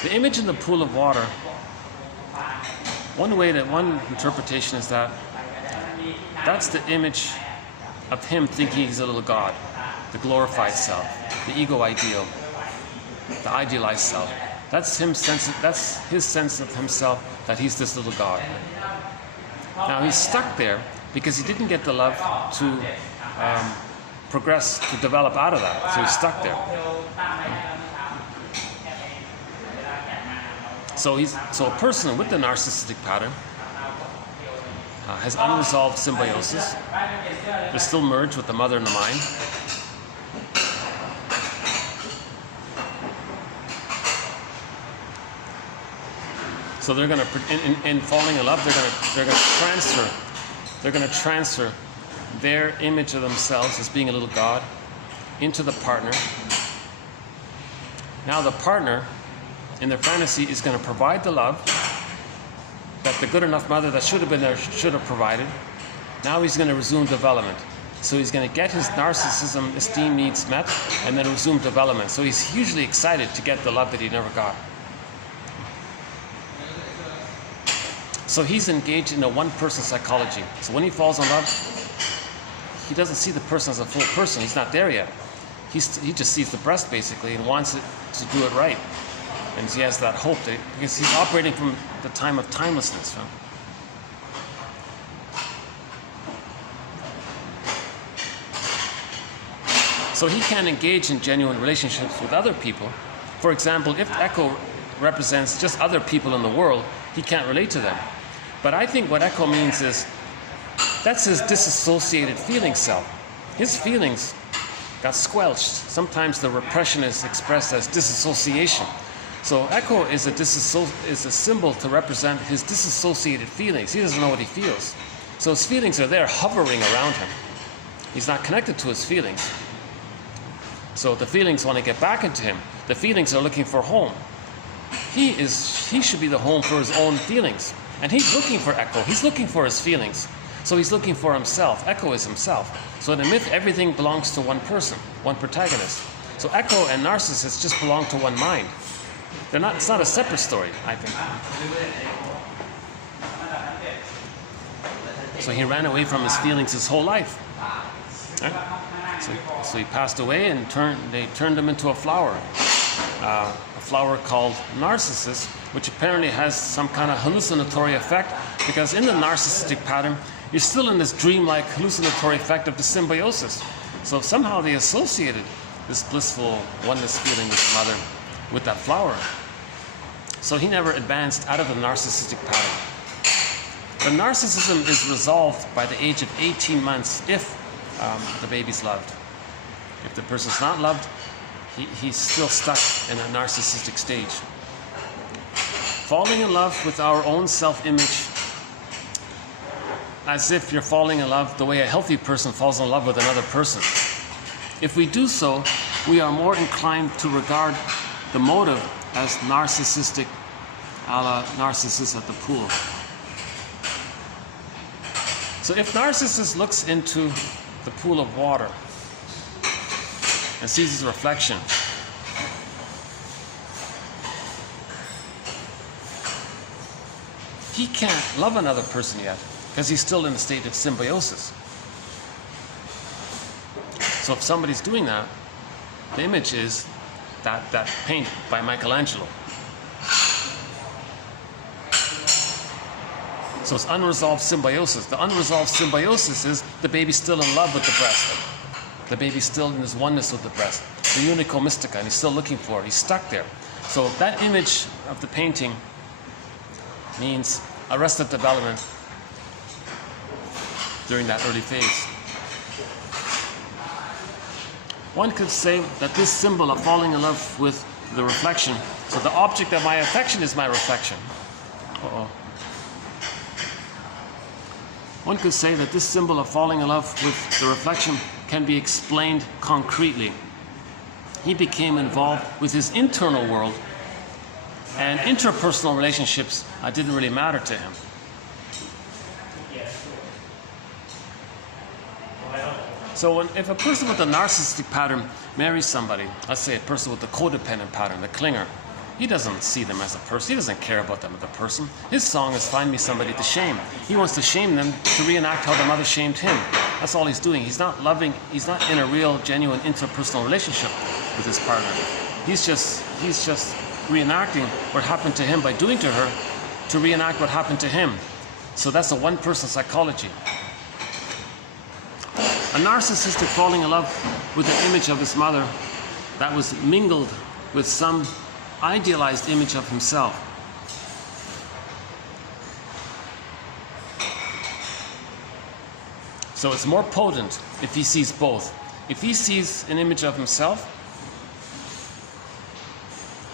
The image in the pool of water, one interpretation is that that's the image of him thinking he's a little god, the glorified self, the ego ideal, the idealized self. That's his sense of himself, that he's this little god. Now he's stuck there because he didn't get the love to progress, to develop out of that. So he's stuck there. So a person with the narcissistic pattern has unresolved symbiosis. They're still merged with the mother and the mind. So they're going to, in falling in love, they're going to transfer their image of themselves as being a little god into the partner. Now the partner, in their fantasy, is going to provide the love that the good enough mother that should have been there should have provided. Now he's going to resume development. So he's going to get his narcissism, esteem needs met, and then resume development. So he's hugely excited to get the love that he never got. So he's engaged in a one-person psychology. So when he falls in love, he doesn't see the person as a full person. He's not there yet. He just sees the breast, basically, and wants it to do it right. And he has that hope, because he's operating from the time of timelessness. So he can't engage in genuine relationships with other people. For example, if echo represents just other people in the world, he can't relate to them. But I think what echo means is that's his disassociated feeling self. His feelings got squelched. Sometimes the repression is expressed as disassociation. So echo is a symbol to represent his disassociated feelings. He doesn't know what he feels. So his feelings are there hovering around him. He's not connected to his feelings. So the feelings want to get back into him. The feelings are looking for home. He should be the home for his own feelings. And he's looking for echo. He's looking for his feelings. So he's looking for himself. Echo is himself. So in the myth, everything belongs to one person, one protagonist. So echo and narcissist just belong to one mind. It's not a separate story, I think. So he ran away from his feelings his whole life. Right? So he passed away, and they turned him into a flower called Narcissus, which apparently has some kind of hallucinatory effect, because in the narcissistic pattern, you're still in this dreamlike hallucinatory effect of the symbiosis. So somehow they associated this blissful oneness feeling with the mother with that flower. So he never advanced out of the narcissistic pattern. But narcissism is resolved by the age of 18 months if the baby's loved. If the person's not loved, he's still stuck in a narcissistic stage. Falling in love with our own self-image, as if you're falling in love the way a healthy person falls in love with another person. If we do so, we are more inclined to regard the motive as narcissistic, a la Narcissus at the pool. So if Narcissus looks into the pool of water and sees his reflection, he can't love another person yet because he's still in a state of symbiosis. So if somebody's doing that, the image is that paint by Michelangelo. So it's unresolved symbiosis. The unresolved symbiosis is the baby's still in love with the breast. The baby's still in his oneness with the breast. The unico mystica, and he's still looking for it. He's stuck there. So that image of the painting means arrested development during that early phase. One could say that this symbol of falling in love with the reflection, so the object of my affection is my reflection. One could say that this symbol of falling in love with the reflection can be explained concretely. He became involved with his internal world, and interpersonal relationships didn't really matter to him. So if a person with a narcissistic pattern marries somebody, let's say a person with a codependent pattern, the clinger, he doesn't see them as a person. He doesn't care about them as a person. His song is find me somebody to shame. He wants to shame them to reenact how the mother shamed him. That's all he's doing. He's not loving, he's not in a real, genuine interpersonal relationship with his partner. He's just reenacting what happened to him by doing to her to reenact what happened to him. So that's a one-person psychology. A narcissistic falling in love with the image of his mother that was mingled with some idealized image of himself. So it's more potent if he sees both. If he sees an image of himself,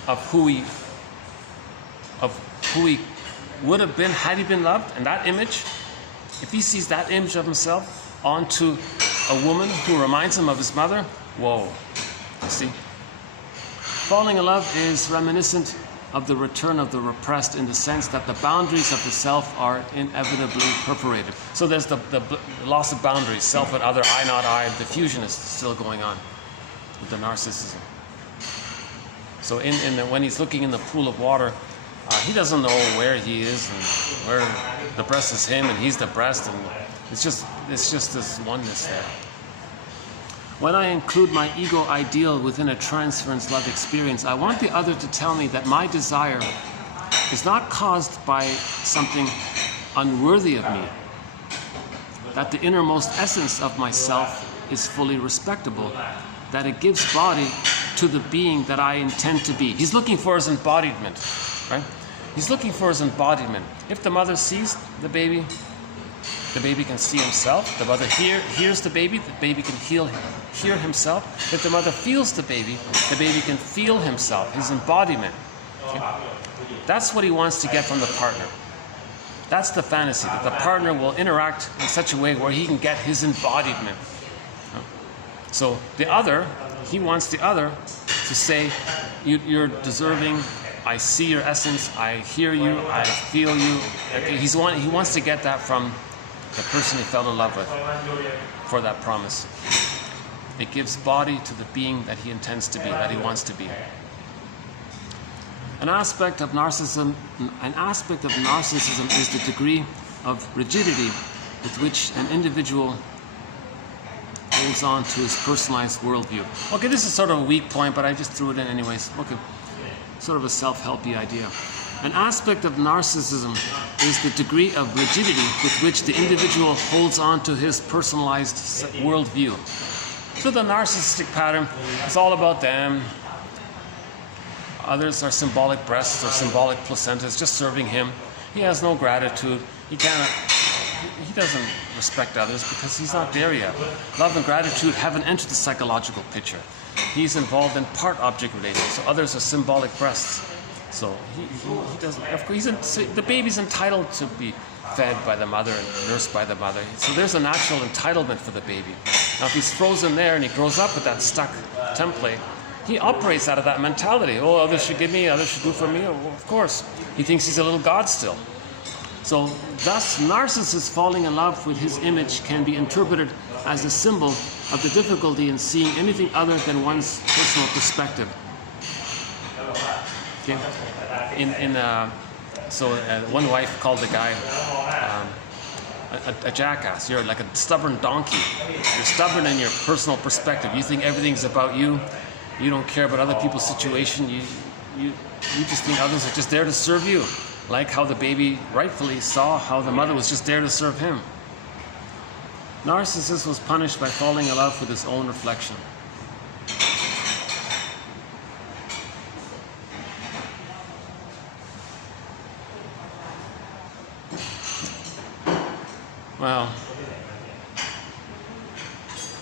of who he would have been had he been loved, and that image, if he sees that image of himself onto a woman who reminds him of his mother, whoa, you see? Falling in love is reminiscent of the return of the repressed in the sense that the boundaries of the self are inevitably perforated. So there's the loss of boundaries, self and other, I not I, the fusion is still going on with the narcissism. So when he's looking in the pool of water, he doesn't know where he is and where the breast is him and he's the breast, and it's just this oneness there. When I include my ego ideal within a transference love experience, I want the other to tell me that my desire is not caused by something unworthy of me, that the innermost essence of myself is fully respectable, that it gives body to the being that I intend to be. He's looking for his embodiment, right? He's looking for his embodiment. If the mother sees the baby can see himself. The mother hears the baby can hear himself. If the mother feels the baby can feel himself, his embodiment. Okay? That's what he wants to get from the partner. That's the fantasy, that the partner will interact in such a way where he can get his embodiment. So the other, he wants the other to say, you're deserving, I see your essence, I hear you, I feel you. He wants to get that from the person he fell in love with for that promise. It gives body to the being that he intends to be, that he wants to be. An aspect of narcissism is the degree of rigidity with which an individual holds on to his personalized worldview. Okay, this is sort of a weak point, but I just threw it in anyways. Okay, sort of a self-helpy idea. An aspect of narcissism is the degree of rigidity with which the individual holds on to his personalized worldview. So the narcissistic pattern is all about them. Others are symbolic breasts or symbolic placentas, just serving him. He has no gratitude. He doesn't respect others because he's not there yet. Love and gratitude haven't entered the psychological picture. He's involved in part-object relations, so others are symbolic breasts. So he doesn't. Of course, the baby's entitled to be fed by the mother and nursed by the mother. So there's a natural entitlement for the baby. Now, if he's frozen there and he grows up with that stuck template, he operates out of that mentality. Oh, others should give me, others should do for me. Oh, well, of course, he thinks he's a little god still. So, thus, narcissists falling in love with his image can be interpreted as a symbol of the difficulty in seeing anything other than one's personal perspective. Okay. One wife called the guy a jackass. You're like a stubborn donkey. You're stubborn in your personal perspective. You think everything's about you. You don't care about other people's situation. You just think others are just there to serve you. Like how the baby rightfully saw how the mother was just there to serve him. Narcissus was punished by falling in love with his own reflection. Well,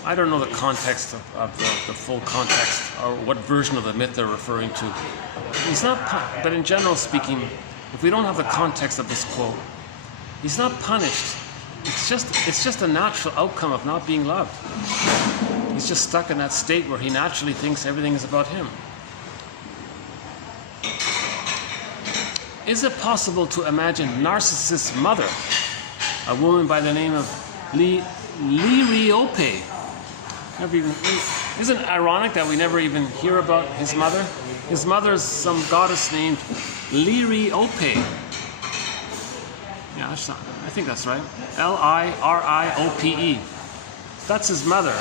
I don't know the context of the full context or what version of the myth they're referring to. He's not, but in general speaking, if we don't have the context of this quote, he's not punished. It's just a natural outcome of not being loved. He's just stuck in that state where he naturally thinks everything is about him. Is it possible to imagine Narcissus' mother, a woman by the name of Liriope? Isn't it ironic that we never even hear about his mother? His mother's some goddess named Liriope. Yeah, I think that's right. Liriope. That's his mother.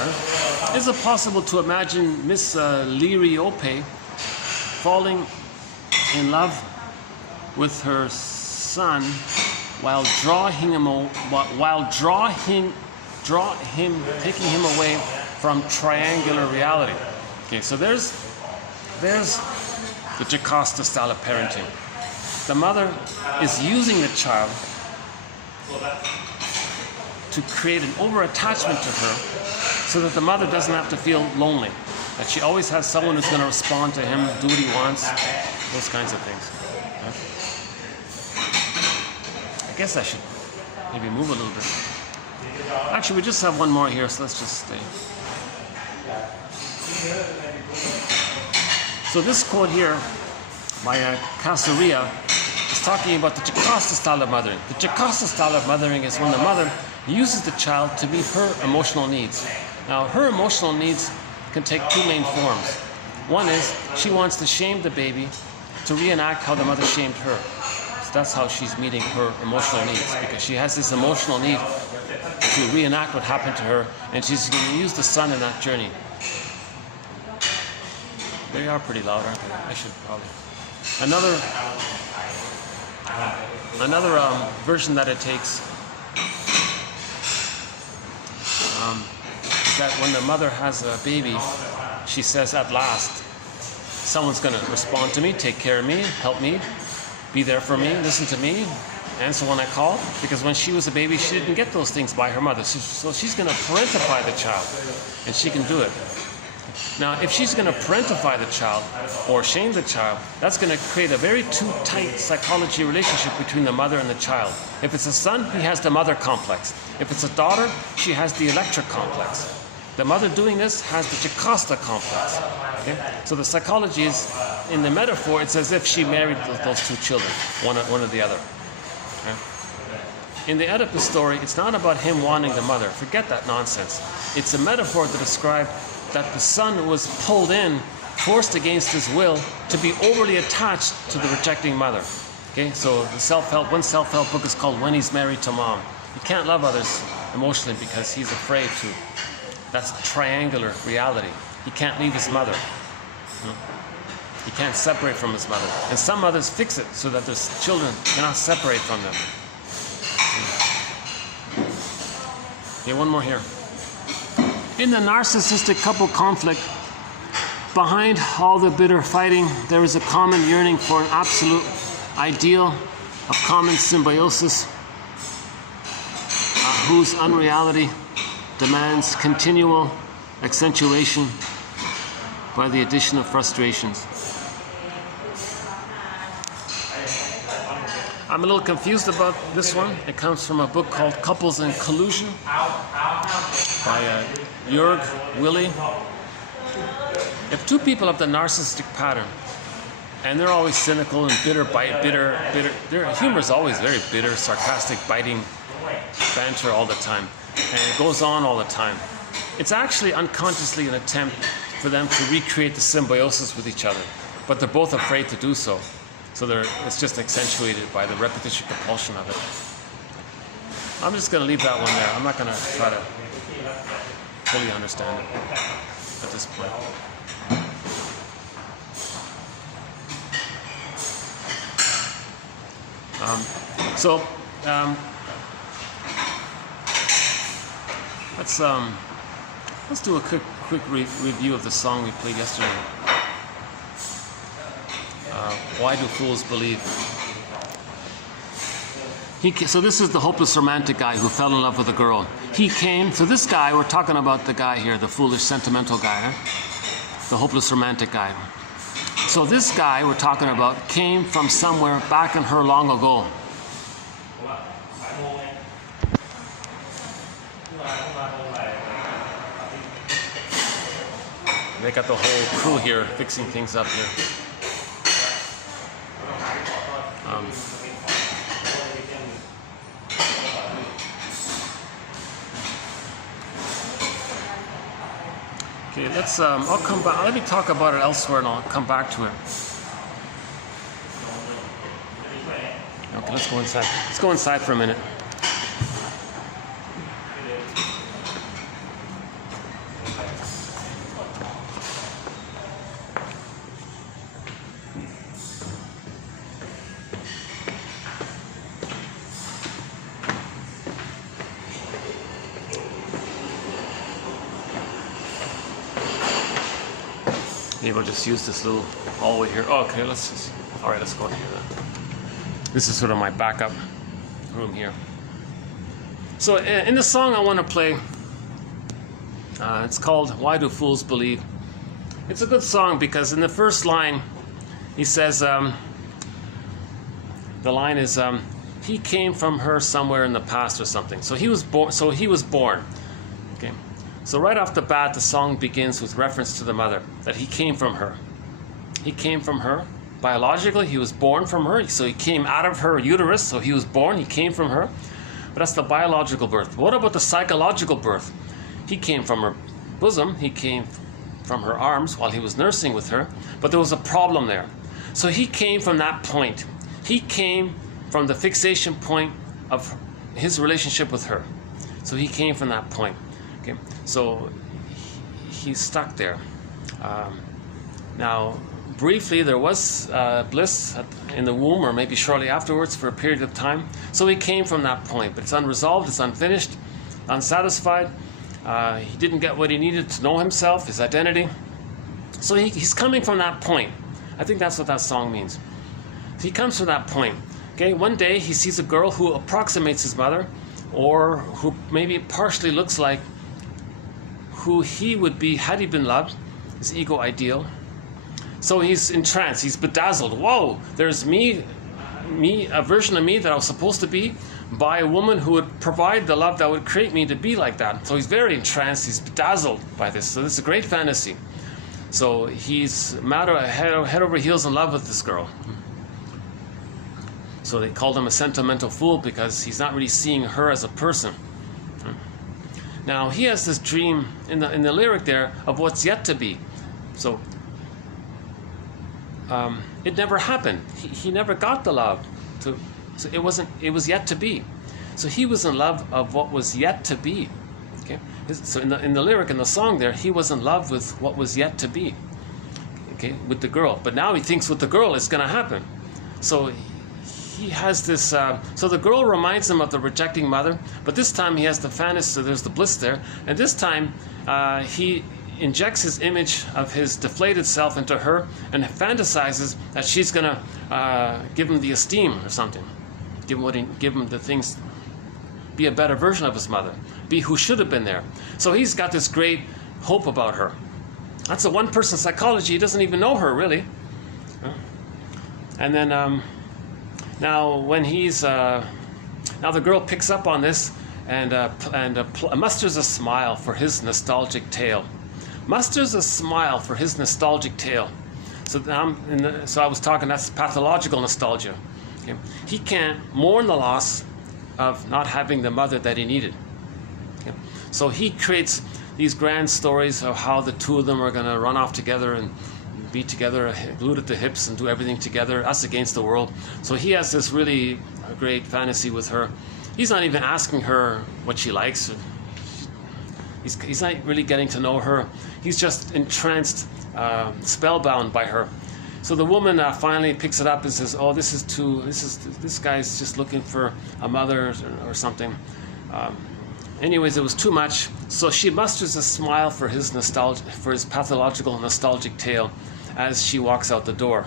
Is it possible to imagine Miss Liriope falling in love with her son while taking him away from triangular reality? Okay, so there's the Jocasta style of parenting. The mother is using the child to create an over-attachment to her so that the mother doesn't have to feel lonely, that she always has someone who's going to respond to him, do what he wants, those kinds of things. I guess I should maybe move a little bit. Actually, we just have one more here, so let's just stay. So this quote here by Casaria is talking about the Jocasta style of mothering. The Jocasta style of mothering is when the mother uses the child to meet her emotional needs. Now, her emotional needs can take two main forms. One is she wants to shame the baby to reenact how the mother shamed her. So that's how she's meeting her emotional needs, because she has this emotional need to reenact what happened to her, and she's going to use the son in that journey. They are pretty loud, aren't they? I should probably. Another version that it takes is that when the mother has a baby, she says, at last, someone's going to respond to me, take care of me, help me, be there for me, listen to me, answer when I call. Because when she was a baby, she didn't get those things by her mother. So she's going to parentify the child, and she can do it. Now, if she's going to parentify the child or shame the child, that's going to create a very too tight psychology relationship between the mother and the child. If it's a son, he has the mother complex. If it's a daughter, she has the Electra complex. The mother doing this has the Jocasta complex. Okay? So the psychology is, in the metaphor, it's as if she married those two children, one or the other. Okay? In the Oedipus story, it's not about him wanting the mother. Forget that nonsense. It's a metaphor to describe that the son was pulled in, forced against his will, to be overly attached to the rejecting mother. Okay, so the one self-help book is called When He's Married to Mom. He can't love others emotionally because he's afraid to. That's triangular reality. He can't leave his mother. He can't separate from his mother. And some mothers fix it so that their children cannot separate from them. Okay, one more here. In the narcissistic couple conflict, behind all the bitter fighting, there is a common yearning for an absolute ideal of common symbiosis, whose unreality demands continual accentuation by the addition of frustrations. I'm a little confused about this one. It comes from a book called Couples in Collusion by Jörg Willi. If two people have the narcissistic pattern, and they're always cynical and bitter, their humor is always very bitter, sarcastic, biting, banter all the time, and it goes on all the time. It's actually unconsciously an attempt for them to recreate the symbiosis with each other, but they're both afraid to do so. So it's just accentuated by the repetition compulsion of it. I'm just going to leave that one there. I'm not going to try to fully understand it at this point. Let's do a quick review of the song we played yesterday. Why do fools believe? So this is the hopeless romantic guy who fell in love with a girl. He came, so this guy, we're talking about the guy here, the foolish sentimental guy, the hopeless romantic guy. So this guy we're talking about came from somewhere back in her long ago. They got the whole crew here fixing things up here. Okay, I'll come back. Let me talk about it elsewhere and I'll come back to it. Okay, let's go inside. Let's go inside for a minute. Maybe I'll just use this little hallway here. Oh, okay, all right, let's go in here then. This is sort of my backup room here. So in the song I want to play, it's called Why Do Fools Believe? It's a good song because in the first line, he says, the line is, he came from her somewhere in the past or something. So he was born. Okay. So right off the bat, the song begins with reference to the mother, that he came from her. He came from her. Biologically, he was born from her, so he came out of her uterus, so he was born, he came from her. But that's the biological birth. What about the psychological birth? He came from her bosom, he came from her arms while he was nursing with her, but there was a problem there. So he came from that point. He came from the fixation point of his relationship with her. So he came from that point. Okay, so he's stuck there. Now, briefly, there was bliss in the womb, or maybe shortly afterwards for a period of time. So he came from that point, but it's unresolved, it's unfinished, unsatisfied. He didn't get what he needed to know himself, his identity. So he's coming from that point. I think that's what that song means. He comes from that point. Okay, one day he sees a girl who approximates his mother, or who maybe partially looks like who he would be had he been loved, his ego ideal. So he's entranced, he's bedazzled. Whoa, there's me, a version of me that I was supposed to be, by a woman who would provide the love that would create me to be like that. So he's very entranced, he's bedazzled by this. So this is a great fantasy. So he's head over heels in love with this girl. So they called him a sentimental fool because he's not really seeing her as a person. Now he has this dream in the lyric there of what's yet to be. So it never happened. He never got the love. So it was yet to be. So he was in love of what was yet to be. Okay. So in the lyric, in the song there, he was in love with what was yet to be. Okay, with the girl. But now he thinks with the girl it's going to happen. So he has this. So the girl reminds him of the rejecting mother, but this time he has the fantasy. So there's the bliss there, and this time he injects his image of his deflated self into her and fantasizes that she's going to give him the esteem or something, give him the things, be a better version of his mother, be who should have been there. So he's got this great hope about her. That's a one-person psychology. He doesn't even know her really. And then now when he's now the girl picks up on this and musters a smile for his nostalgic tale. Musters a smile for his nostalgic tale. So so I was talking, that's pathological nostalgia. Okay. He can't mourn the loss of not having the mother that he needed. Okay. So he creates these grand stories of how the two of them are going to run off together and be together, glued at the hips, and do everything together, us against the world. So he has this really great fantasy with her. He's not even asking her what she likes. He's not really getting to know her. He's just entranced, spellbound by her. So the woman finally picks it up and says, "Oh, this guy's just looking for a mother or something." Anyways, it was too much. So she musters a smile for his pathological nostalgic tale as she walks out the door.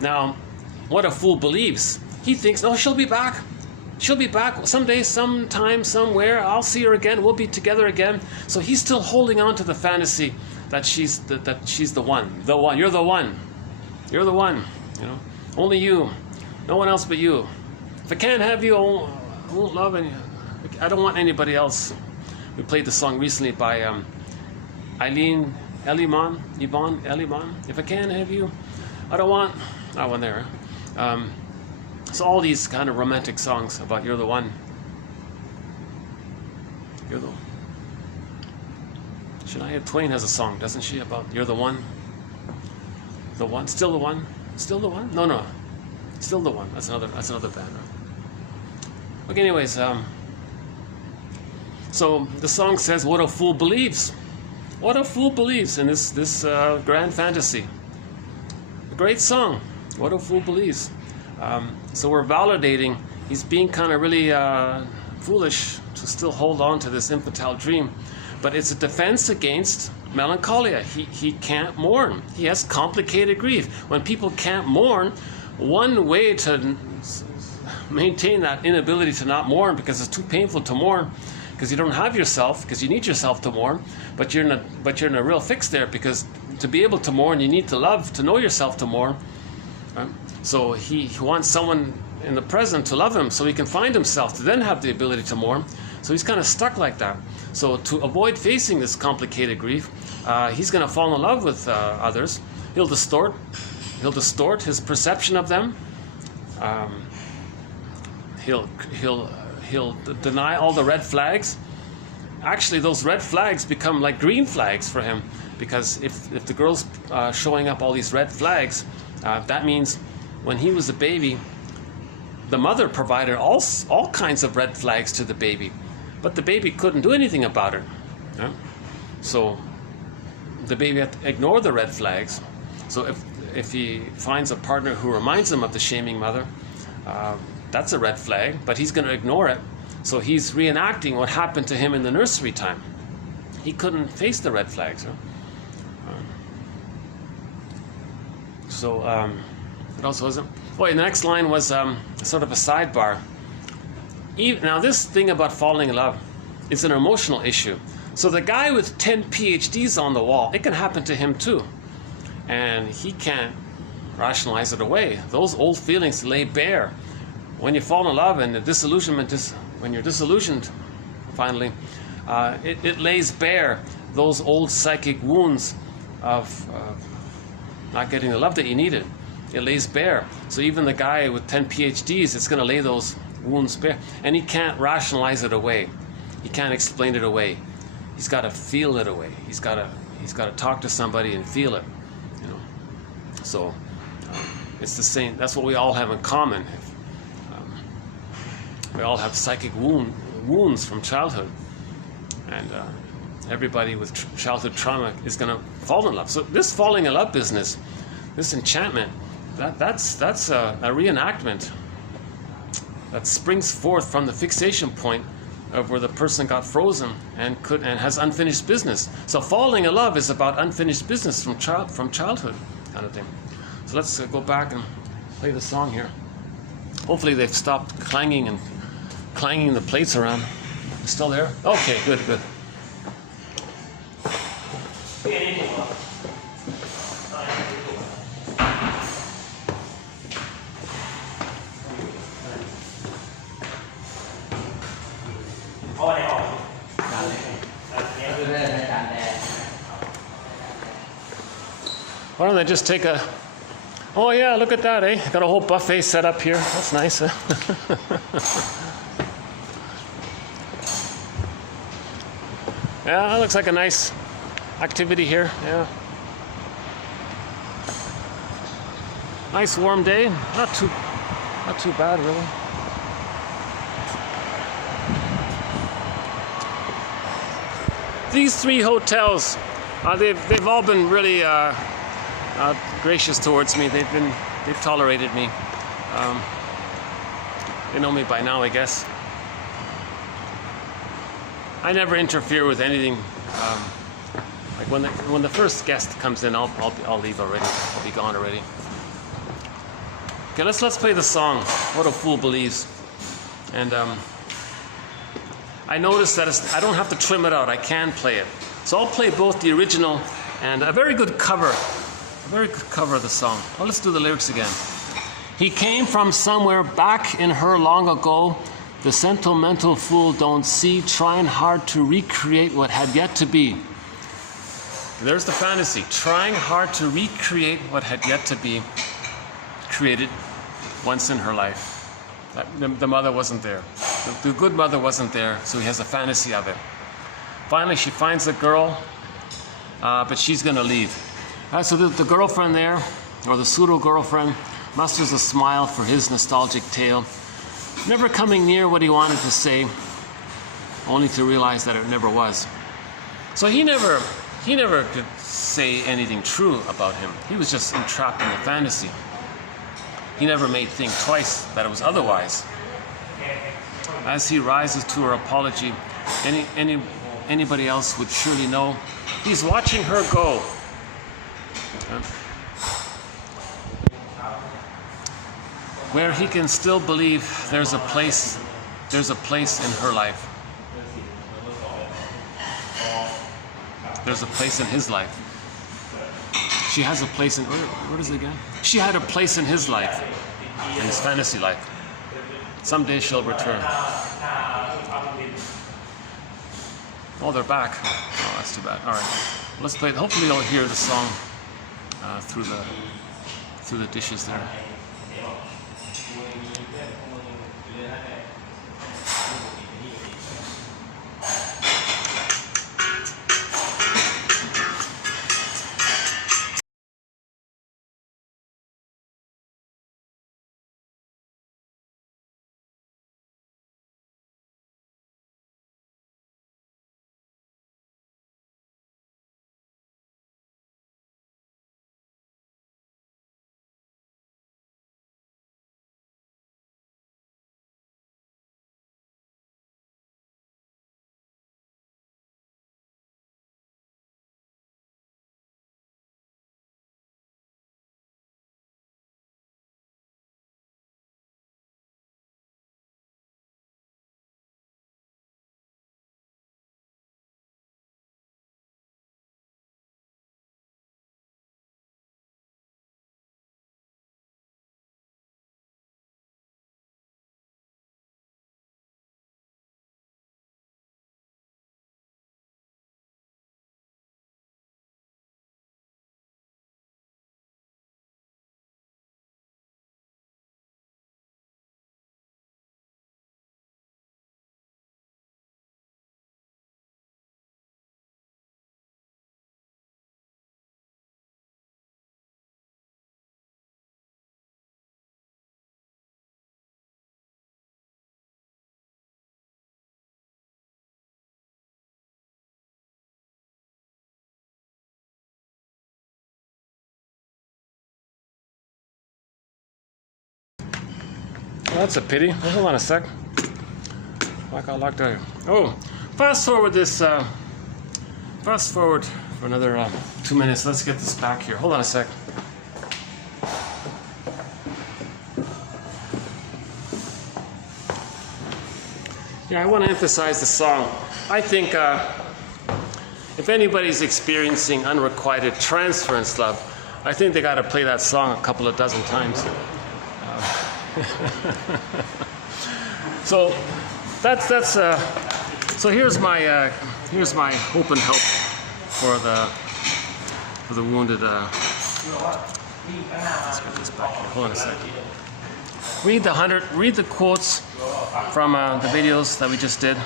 Now, what a fool believes. He thinks, "Oh, she'll be back. She'll be back someday, sometime, somewhere. I'll see her again. We'll be together again." So he's still holding on to the fantasy that she's the one. The one. You're the one. You're the one. You know, only you. No one else but you. If I can't have you, I won't love any. I don't want anybody else. We played the song recently by Yvonne Eliman. If I can't have you, I don't want. That one there. So all these kind of romantic songs about you're the one. You're the one. Shania Twain has a song, doesn't she, about you're the one? The one? Still the one? Still the one? No. Still the one. That's another band. Okay, anyways, so the song says, "What a fool believes." What a fool believes in this grand fantasy. A great song. What a fool believes. So we're validating he's being kind of really foolish to still hold on to this infantile dream, but it's a defense against melancholia. He can't mourn. He has complicated grief. When people can't mourn, one way to maintain that inability to not mourn, because it's too painful to mourn, because you don't have yourself, because you need yourself to mourn, but you're in a real fix there, because to be able to mourn, you need to love, to know yourself to mourn. Right? So he wants someone in the present to love him so he can find himself to then have the ability to mourn. So he's kind of stuck like that. So to avoid facing this complicated grief, he's going to fall in love with others. He'll distort his perception of them. He'll deny all the red flags. Actually, those red flags become like green flags for him, because if the girl's showing up all these red flags, that means when he was a baby, the mother provided all kinds of red flags to the baby, but the baby couldn't do anything about it. Yeah? So the baby had to ignore the red flags. So if he finds a partner who reminds him of the shaming mother, that's a red flag, but he's going to ignore it. So he's reenacting what happened to him in the nursery time. He couldn't face the red flags. Huh? So what else was it? Oh, the next line was sort of a sidebar. Now this thing about falling in love is an emotional issue. So the guy with 10 PhDs on the wall, it can happen to him too. And he can't rationalize it away. Those old feelings lay bare. When you fall in love and the disillusionment is, when you're disillusioned, finally, it lays bare those old psychic wounds of not getting the love that you needed. It lays bare. So even the guy with 10 PhDs, it's going to lay those wounds bare. And he can't rationalize it away. He can't explain it away. He's got to feel it away. He's got to talk to somebody and feel it. You know. So it's the same. That's what we all have in common. We all have psychic wounds from childhood, and everybody with childhood trauma is going to fall in love. So this falling in love business, this enchantment, that's a reenactment that springs forth from the fixation point of where the person got frozen and has unfinished business. So falling in love is about unfinished business from childhood kind of thing. So let's go back and play the song here. Hopefully they've stopped clanging the plates around. Still there? Okay, good. Why don't they just take a... Oh yeah, look at that, eh? Got a whole buffet set up here. That's nice, eh? Yeah, that looks like a nice activity here, yeah. Nice warm day. Not too bad, really. These three hotels, they've all been really gracious towards me. They've tolerated me. They know me by now, I guess. I never interfere with anything. Like when the first guest comes in, I'll leave already. I'll be gone already. Okay, let's play the song "What a Fool Believes," and I noticed that I don't have to trim it out. I can play it, so I'll play both the original and a very good cover of the song. Well, let's do the lyrics again. He came from somewhere back in her long ago. The sentimental fool don't see, trying hard to recreate what had yet to be. There's the fantasy, trying hard to recreate what had yet to be created once in her life. The mother wasn't there. The good mother wasn't there, so he has a fantasy of it. Finally, she finds the girl, but she's going to leave. So the girlfriend there, or the pseudo-girlfriend, musters a smile for his nostalgic tale, never coming near what he wanted to say, only to realize that it never was. So he never could say anything true about him. He was just entrapped in the fantasy. He never made think twice that it was otherwise. As he rises to her apology, anybody else would surely know. He's watching her go. Where he can still believe there's a place in her life. There's a place in his life. She has a place in, what is it again? She had a place in his life, in his fantasy life. Someday she'll return. Oh, they're back. Oh, that's too bad. All right, let's play. Hopefully you'll hear the song through the dishes there. That's a pity. Oh, hold on a sec. I got locked out here. Oh, fast forward this. Fast forward for another 2 minutes. Let's get this back here. Hold on a sec. Yeah, I want to emphasize the song. I think if anybody's experiencing unrequited transference love, I think they got to play that song a couple of dozen times. So that's so here's my hope and help for the wounded. Let's get this back here. Hold on a second. Read the quotes from the videos that we just did.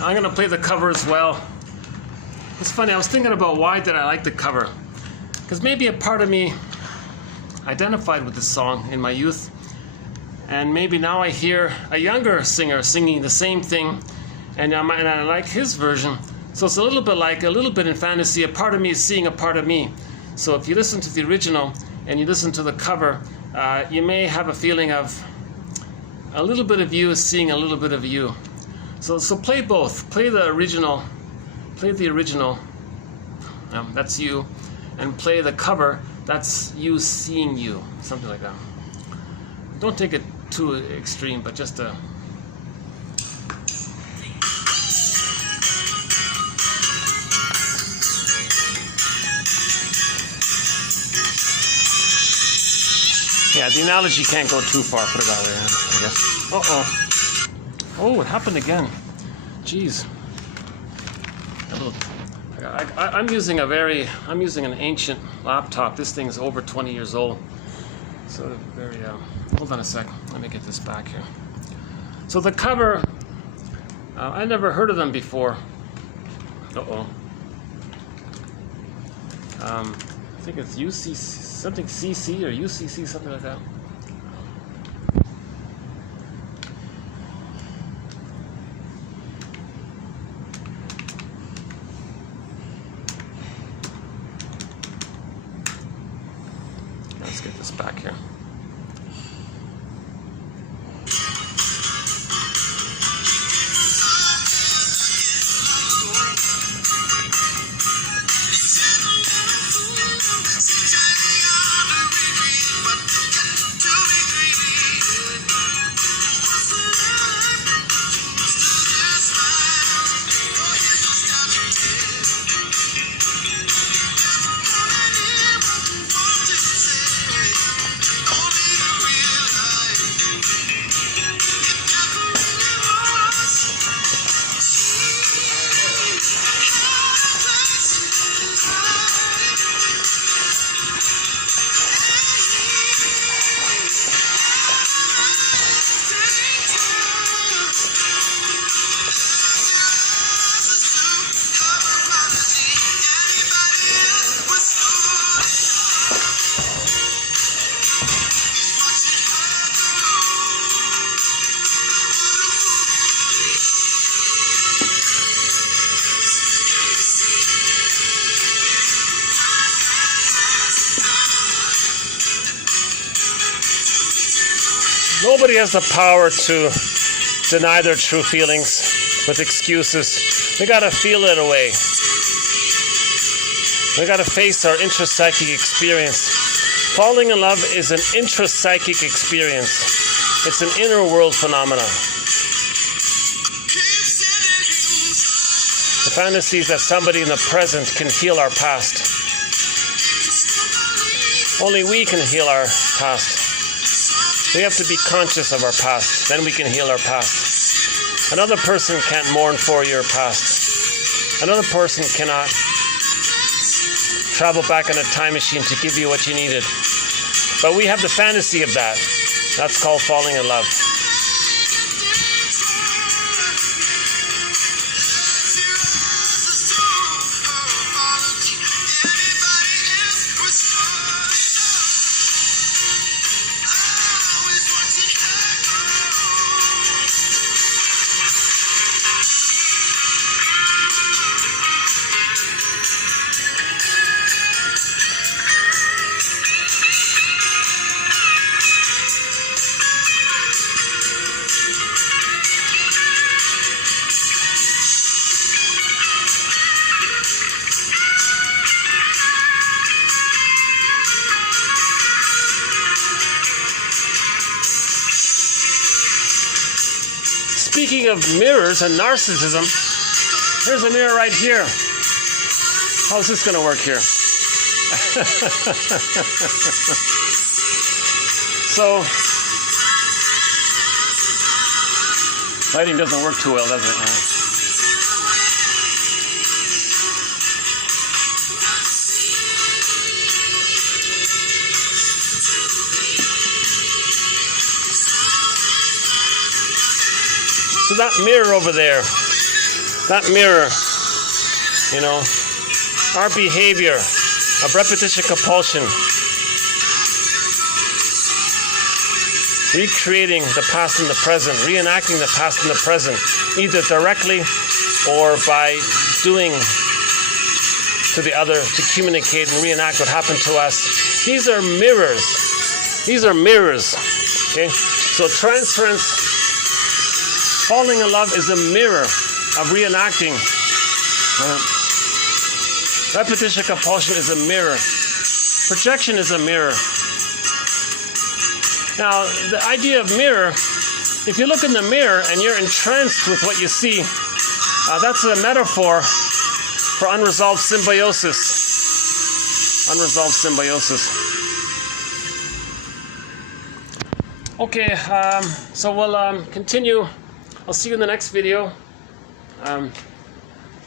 I'm going to play the cover as well. It's funny, I was thinking about why did I like the cover. Because maybe a part of me identified with this song in my youth. And maybe now I hear a younger singer singing the same thing. And I like his version. So it's a little bit in fantasy, a part of me is seeing a part of me. So if you listen to the original and you listen to the cover, you may have a feeling of a little bit of you is seeing a little bit of you. So play both. Play the original. That's you, and play the cover. That's you seeing you. Something like that. Don't take it too extreme, but just a. Yeah, the analogy can't go too far. Put it that way, I guess. Uh-oh. Oh, it happened again. Jeez. I'm using an ancient laptop. This thing's over 20 years old. So very. Hold on a sec. Let me get this back here. So the cover. I never heard of them before. Uh-oh. I think it's UCC, something CC or UCC, something like that. Let's get this back here. Nobody has the power to deny their true feelings with excuses. We gotta feel it away. We gotta face our intrapsychic experience. Falling in love is an intrapsychic experience. It's an inner world phenomena. The fantasy is that somebody in the present can heal our past. Only we can heal our past. We have to be conscious of our past. Then we can heal our past. Another person can't mourn for your past. Another person cannot travel back in a time machine to give you what you needed. But we have the fantasy of that. That's called falling in love. Speaking of mirrors and narcissism, here's a mirror right here. How's this going to work here? So, lighting doesn't work too well, does it? So that mirror over there, that mirror, you know, our behavior of repetition compulsion, recreating the past and the present, reenacting the past and the present, either directly or by doing to the other to communicate and reenact what happened to us. These are mirrors. These are mirrors. Okay? So transference, falling in love is a mirror of reenacting. Repetition compulsion is a mirror. Projection is a mirror. Now, the idea of mirror, if you look in the mirror and you're entranced with what you see, that's a metaphor for unresolved symbiosis. Unresolved symbiosis. Okay, so we'll continue. I'll see you in the next video.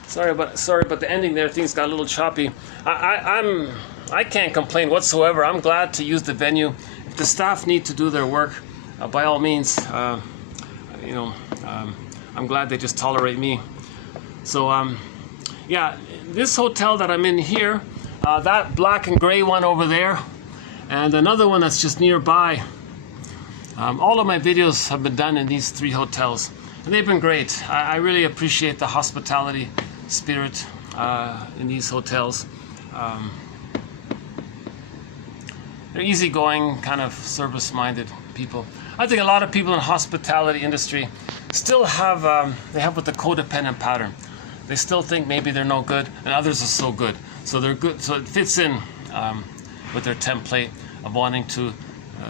Sorry about the ending there. Things got a little choppy. I can't complain whatsoever. I'm glad to use the venue. If the staff need to do their work, by all means, I'm glad they just tolerate me. So yeah, this hotel that I'm in here, that black and gray one over there, and another one that's just nearby. All of my videos have been done in these 3 hotels. And they've been great. I really appreciate the hospitality spirit in these hotels. They're easygoing, kind of service-minded people. I think a lot of people in the hospitality industry still have, they have what the codependent pattern. They still think maybe they're no good and others are so good. So they're good, so it fits in with their template of wanting to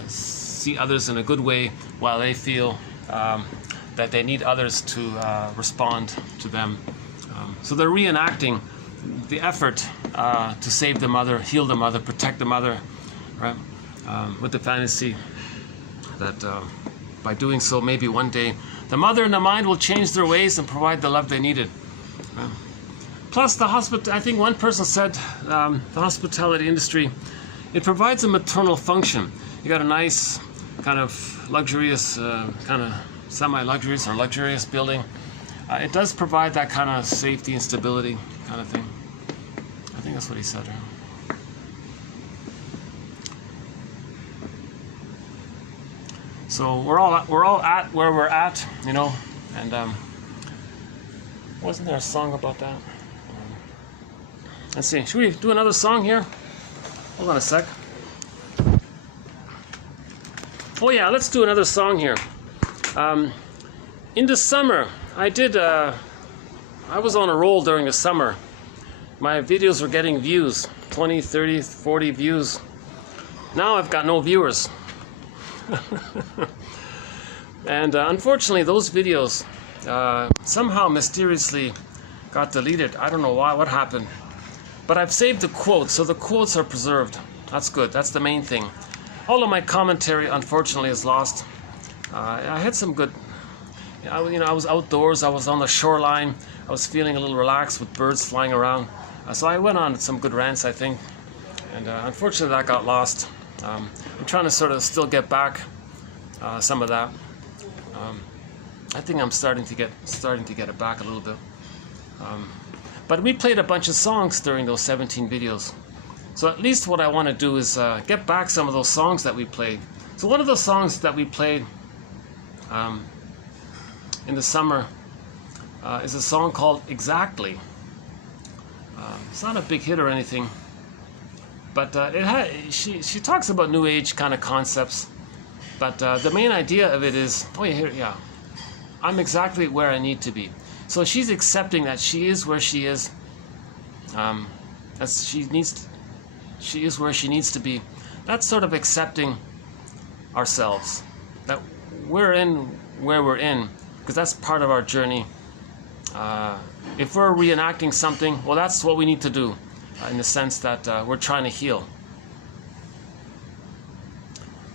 see others in a good way while they feel that they need others to respond to them. So they're reenacting the effort to save the mother, heal the mother, protect the mother, right? With the fantasy that by doing so, maybe one day, the mother and the mind will change their ways and provide the love they needed. Plus, I think one person said, the hospitality industry, it provides a maternal function. You got a nice kind of luxurious, kind of semi-luxurious or luxurious building. It does provide that kind of safety and stability kind of thing. I think that's what he said. So we're all at where we're at, you know, and wasn't there a song about that? Let's see. Should we do another song here? Hold on a sec. Oh yeah, let's do another song here. In the summer, I was on a roll during the summer. My videos were getting views, 20, 30, 40 views. Now I've got no viewers. And unfortunately, those videos somehow mysteriously got deleted. I don't know why, what happened. But I've saved the quotes, so the quotes are preserved. That's good, that's the main thing. All of my commentary, unfortunately, is lost. I had some good, I was outdoors, I was on the shoreline, I was feeling a little relaxed with birds flying around. So I went on some good rants, I think. And unfortunately, that got lost. I'm trying to sort of still get back some of that. I think I'm starting to get it back a little bit. But we played a bunch of songs during those 17 videos. So at least what I want to do is get back some of those songs that we played. So one of those songs that we played in the summer is a song called Exactly. It's not a big hit or anything, but she talks about New Age kind of concepts. But the main idea of it is, I'm exactly where I need to be. So she's accepting that she is where she is, as she is where she needs to be. That's sort of accepting ourselves, that we're in where we're in, because that's part of our journey. If we're reenacting something, well, that's what we need to do, in the sense that we're trying to heal.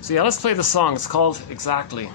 So yeah, let's play the song. It's called Exactly.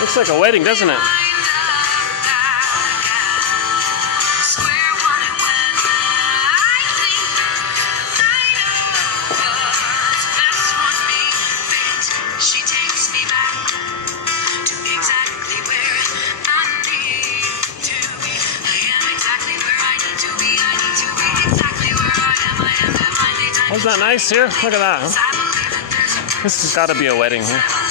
Looks like a wedding, doesn't it? Wasn't that nice here? Look at that. Huh? This has got to be a wedding, huh?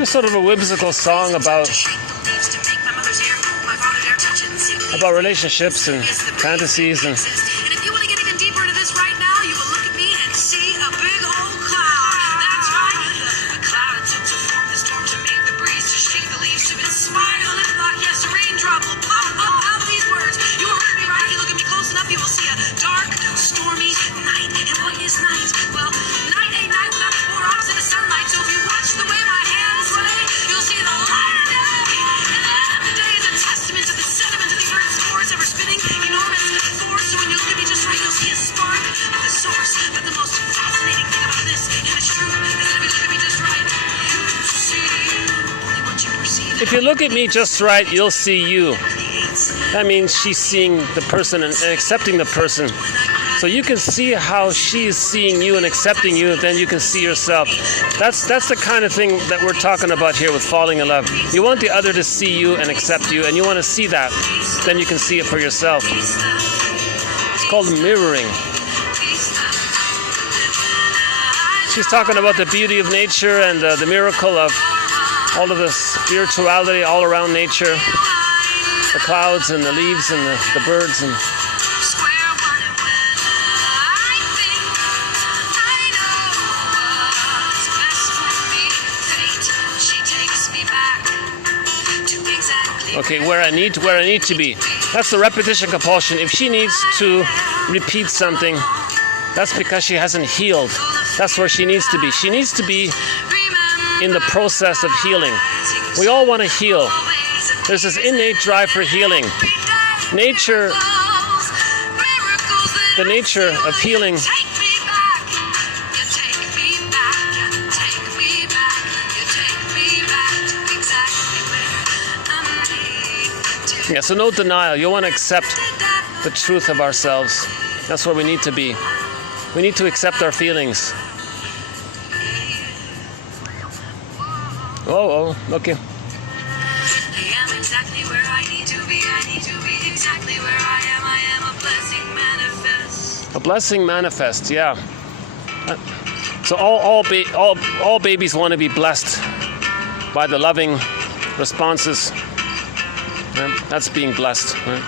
It's sort of a whimsical song about relationships and fantasies and. And if you want to get even deeper into this right now, you will look at me and see a big old cloud. That's right, a cloud took to form the storm to make the breeze to shake the leaves to inspire the lip lock. Yes, a raindrop will pop up out these words. You will heard me right. If you look at me close enough, you will see a dark, stormy night. And what is night? Well, night ain't night without the 4 hours in the sunlight. So if you watch the way my hands sway, you'll see the light of day. And the light of day is a testament to the sediment of the earth's cores ever spinning enormous force. So when you look at me just right, you'll see a spark of the source. But the most fascinating thing about this, and it's true, is that if you look at me just right, you see only what you perceive. If you look at me just right, you'll see you. That means she's seeing the person and accepting the person So you can see how she's seeing you and accepting you, then you can see yourself. That's the kind of thing that we're talking about here with falling in love. You want the other to see you and accept you, and you want to see that, then you can see it for yourself. It's called mirroring. She's talking about the beauty of nature and the miracle of all of the spirituality all around nature. The clouds and the leaves and the birds and okay, where I need to be. That's the repetition compulsion. If she needs to repeat something, that's because she hasn't healed. That's where she needs to be. She needs to be in the process of healing. We all want to heal. There's this innate drive for healing. Nature, the nature of healing yeah, so no denial. You want to accept the truth of ourselves. That's where we need to be. We need to accept our feelings. Oh, okay. I am exactly where I need to be. I need to be exactly where I am. I am a blessing manifest. A blessing manifest, yeah. So all babies want to be blessed by the loving responses. Yeah, that's being blessed. Right?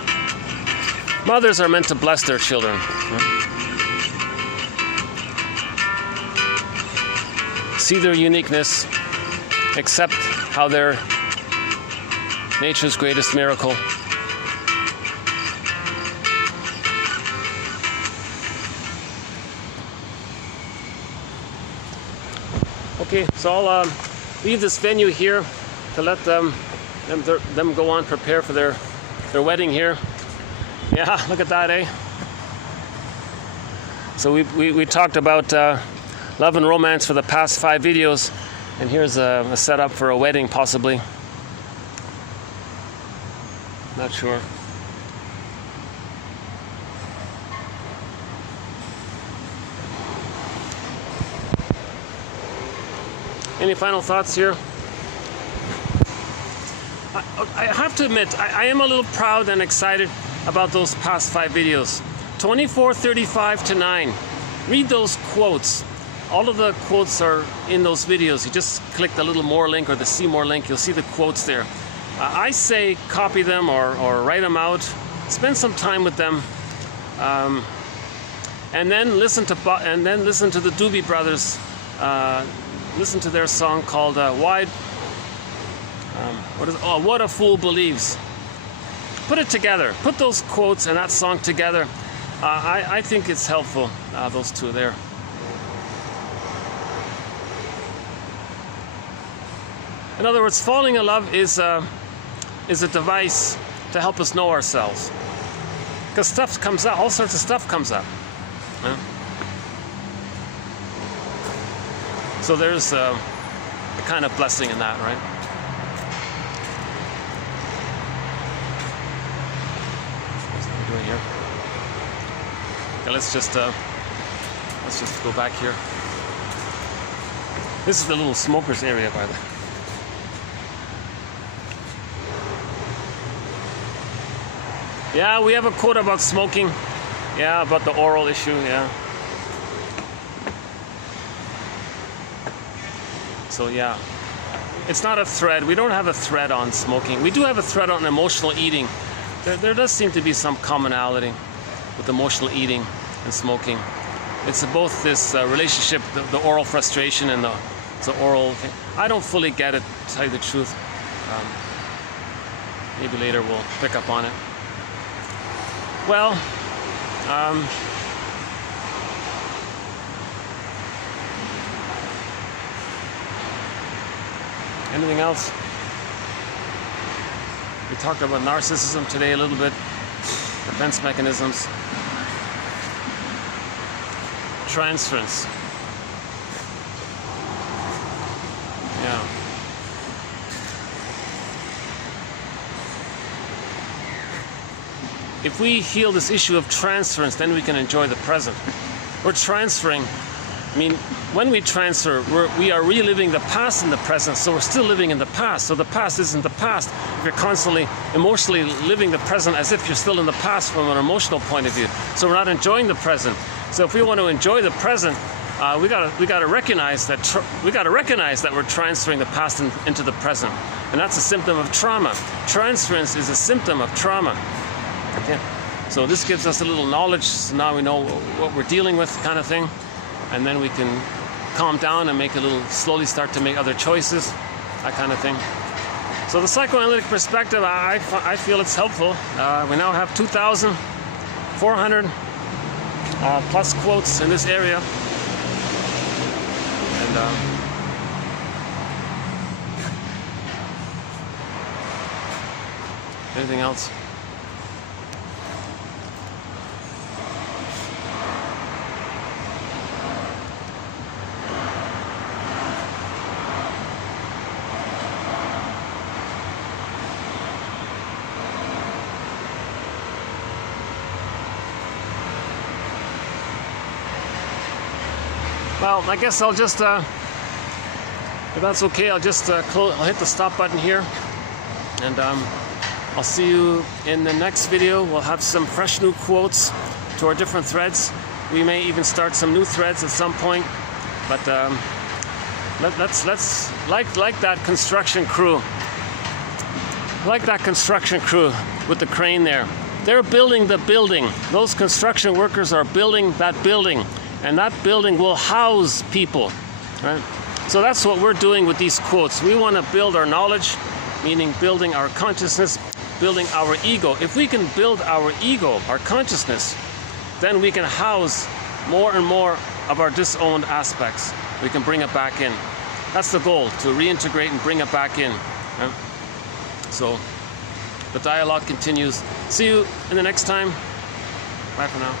Mothers are meant to bless their children. Right? See their uniqueness. Accept how they're nature's greatest miracle. Okay, so I'll leave this venue here to let them go on, prepare for their wedding here. Yeah, look at that, eh? So we talked about love and romance for the past 5 videos. And here's a setup for a wedding, possibly. Not sure. Any final thoughts here? I have to admit, I am a little proud and excited about those past 5 videos. 24:35 to 9. Read those quotes. All of the quotes are in those videos. You just click the little more link or the see more link. You'll see the quotes there. I say copy them or write them out. Spend some time with them, and then listen to the Doobie Brothers. Listen to their song called What a Fool Believes. Put it together. Put those quotes and that song together. I think it's helpful. Those two there. In other words, falling in love is a device to help us know ourselves. Because stuff comes up, all sorts of stuff comes up. Yeah? So there's a kind of blessing in that, right? What's what we're doing here? Okay, let's just go back here. This is the little smokers area, by the way. Yeah, we have a quote about smoking. Yeah, about the oral issue, yeah. So yeah, it's not a thread. We don't have a thread on smoking. We do have a thread on emotional eating. There does seem to be some commonality with emotional eating and smoking. It's both this relationship, the oral frustration and the oral thing. I don't fully get it, to tell you the truth. Maybe later we'll pick up on it. Well, anything else? We talked about narcissism today a little bit, defense mechanisms, transference. Yeah. if we heal this issue of transference, then we can enjoy the present. We're transferring. I mean, when we transfer, we are reliving the past in the present, so we're still living in the past. So the past isn't the past. If you're constantly emotionally living the present as if you're still in the past from an emotional point of view. So we're not enjoying the present. So if we want to enjoy the present, we gotta recognize that we're transferring the past into the present, and that's a symptom of trauma. Transference is a symptom of trauma. Okay? So this gives us a little knowledge. So now we know what we're dealing with, kind of thing. And then we can calm down and slowly start to make other choices, that kind of thing. So the psychoanalytic perspective, I feel it's helpful. We now have 2,400 plus quotes in this area. And anything else? Well, I guess I'll just, if that's okay, I'll just I'll hit the stop button here, and I'll see you in the next video. We'll have some fresh new quotes to our different threads. We may even start some new threads at some point, but let's like that construction crew. Like that construction crew with the crane there. They're building the building. Those construction workers are building that building. And that building will house people, right? So that's what we're doing with these quotes. We want to build our knowledge, meaning building our consciousness, building our ego. If we can build our ego, our consciousness, then we can house more and more of our disowned aspects. We can bring it back in. That's the goal, to reintegrate and bring it back in. Right? So the dialogue continues. See you in the next time. Bye for now.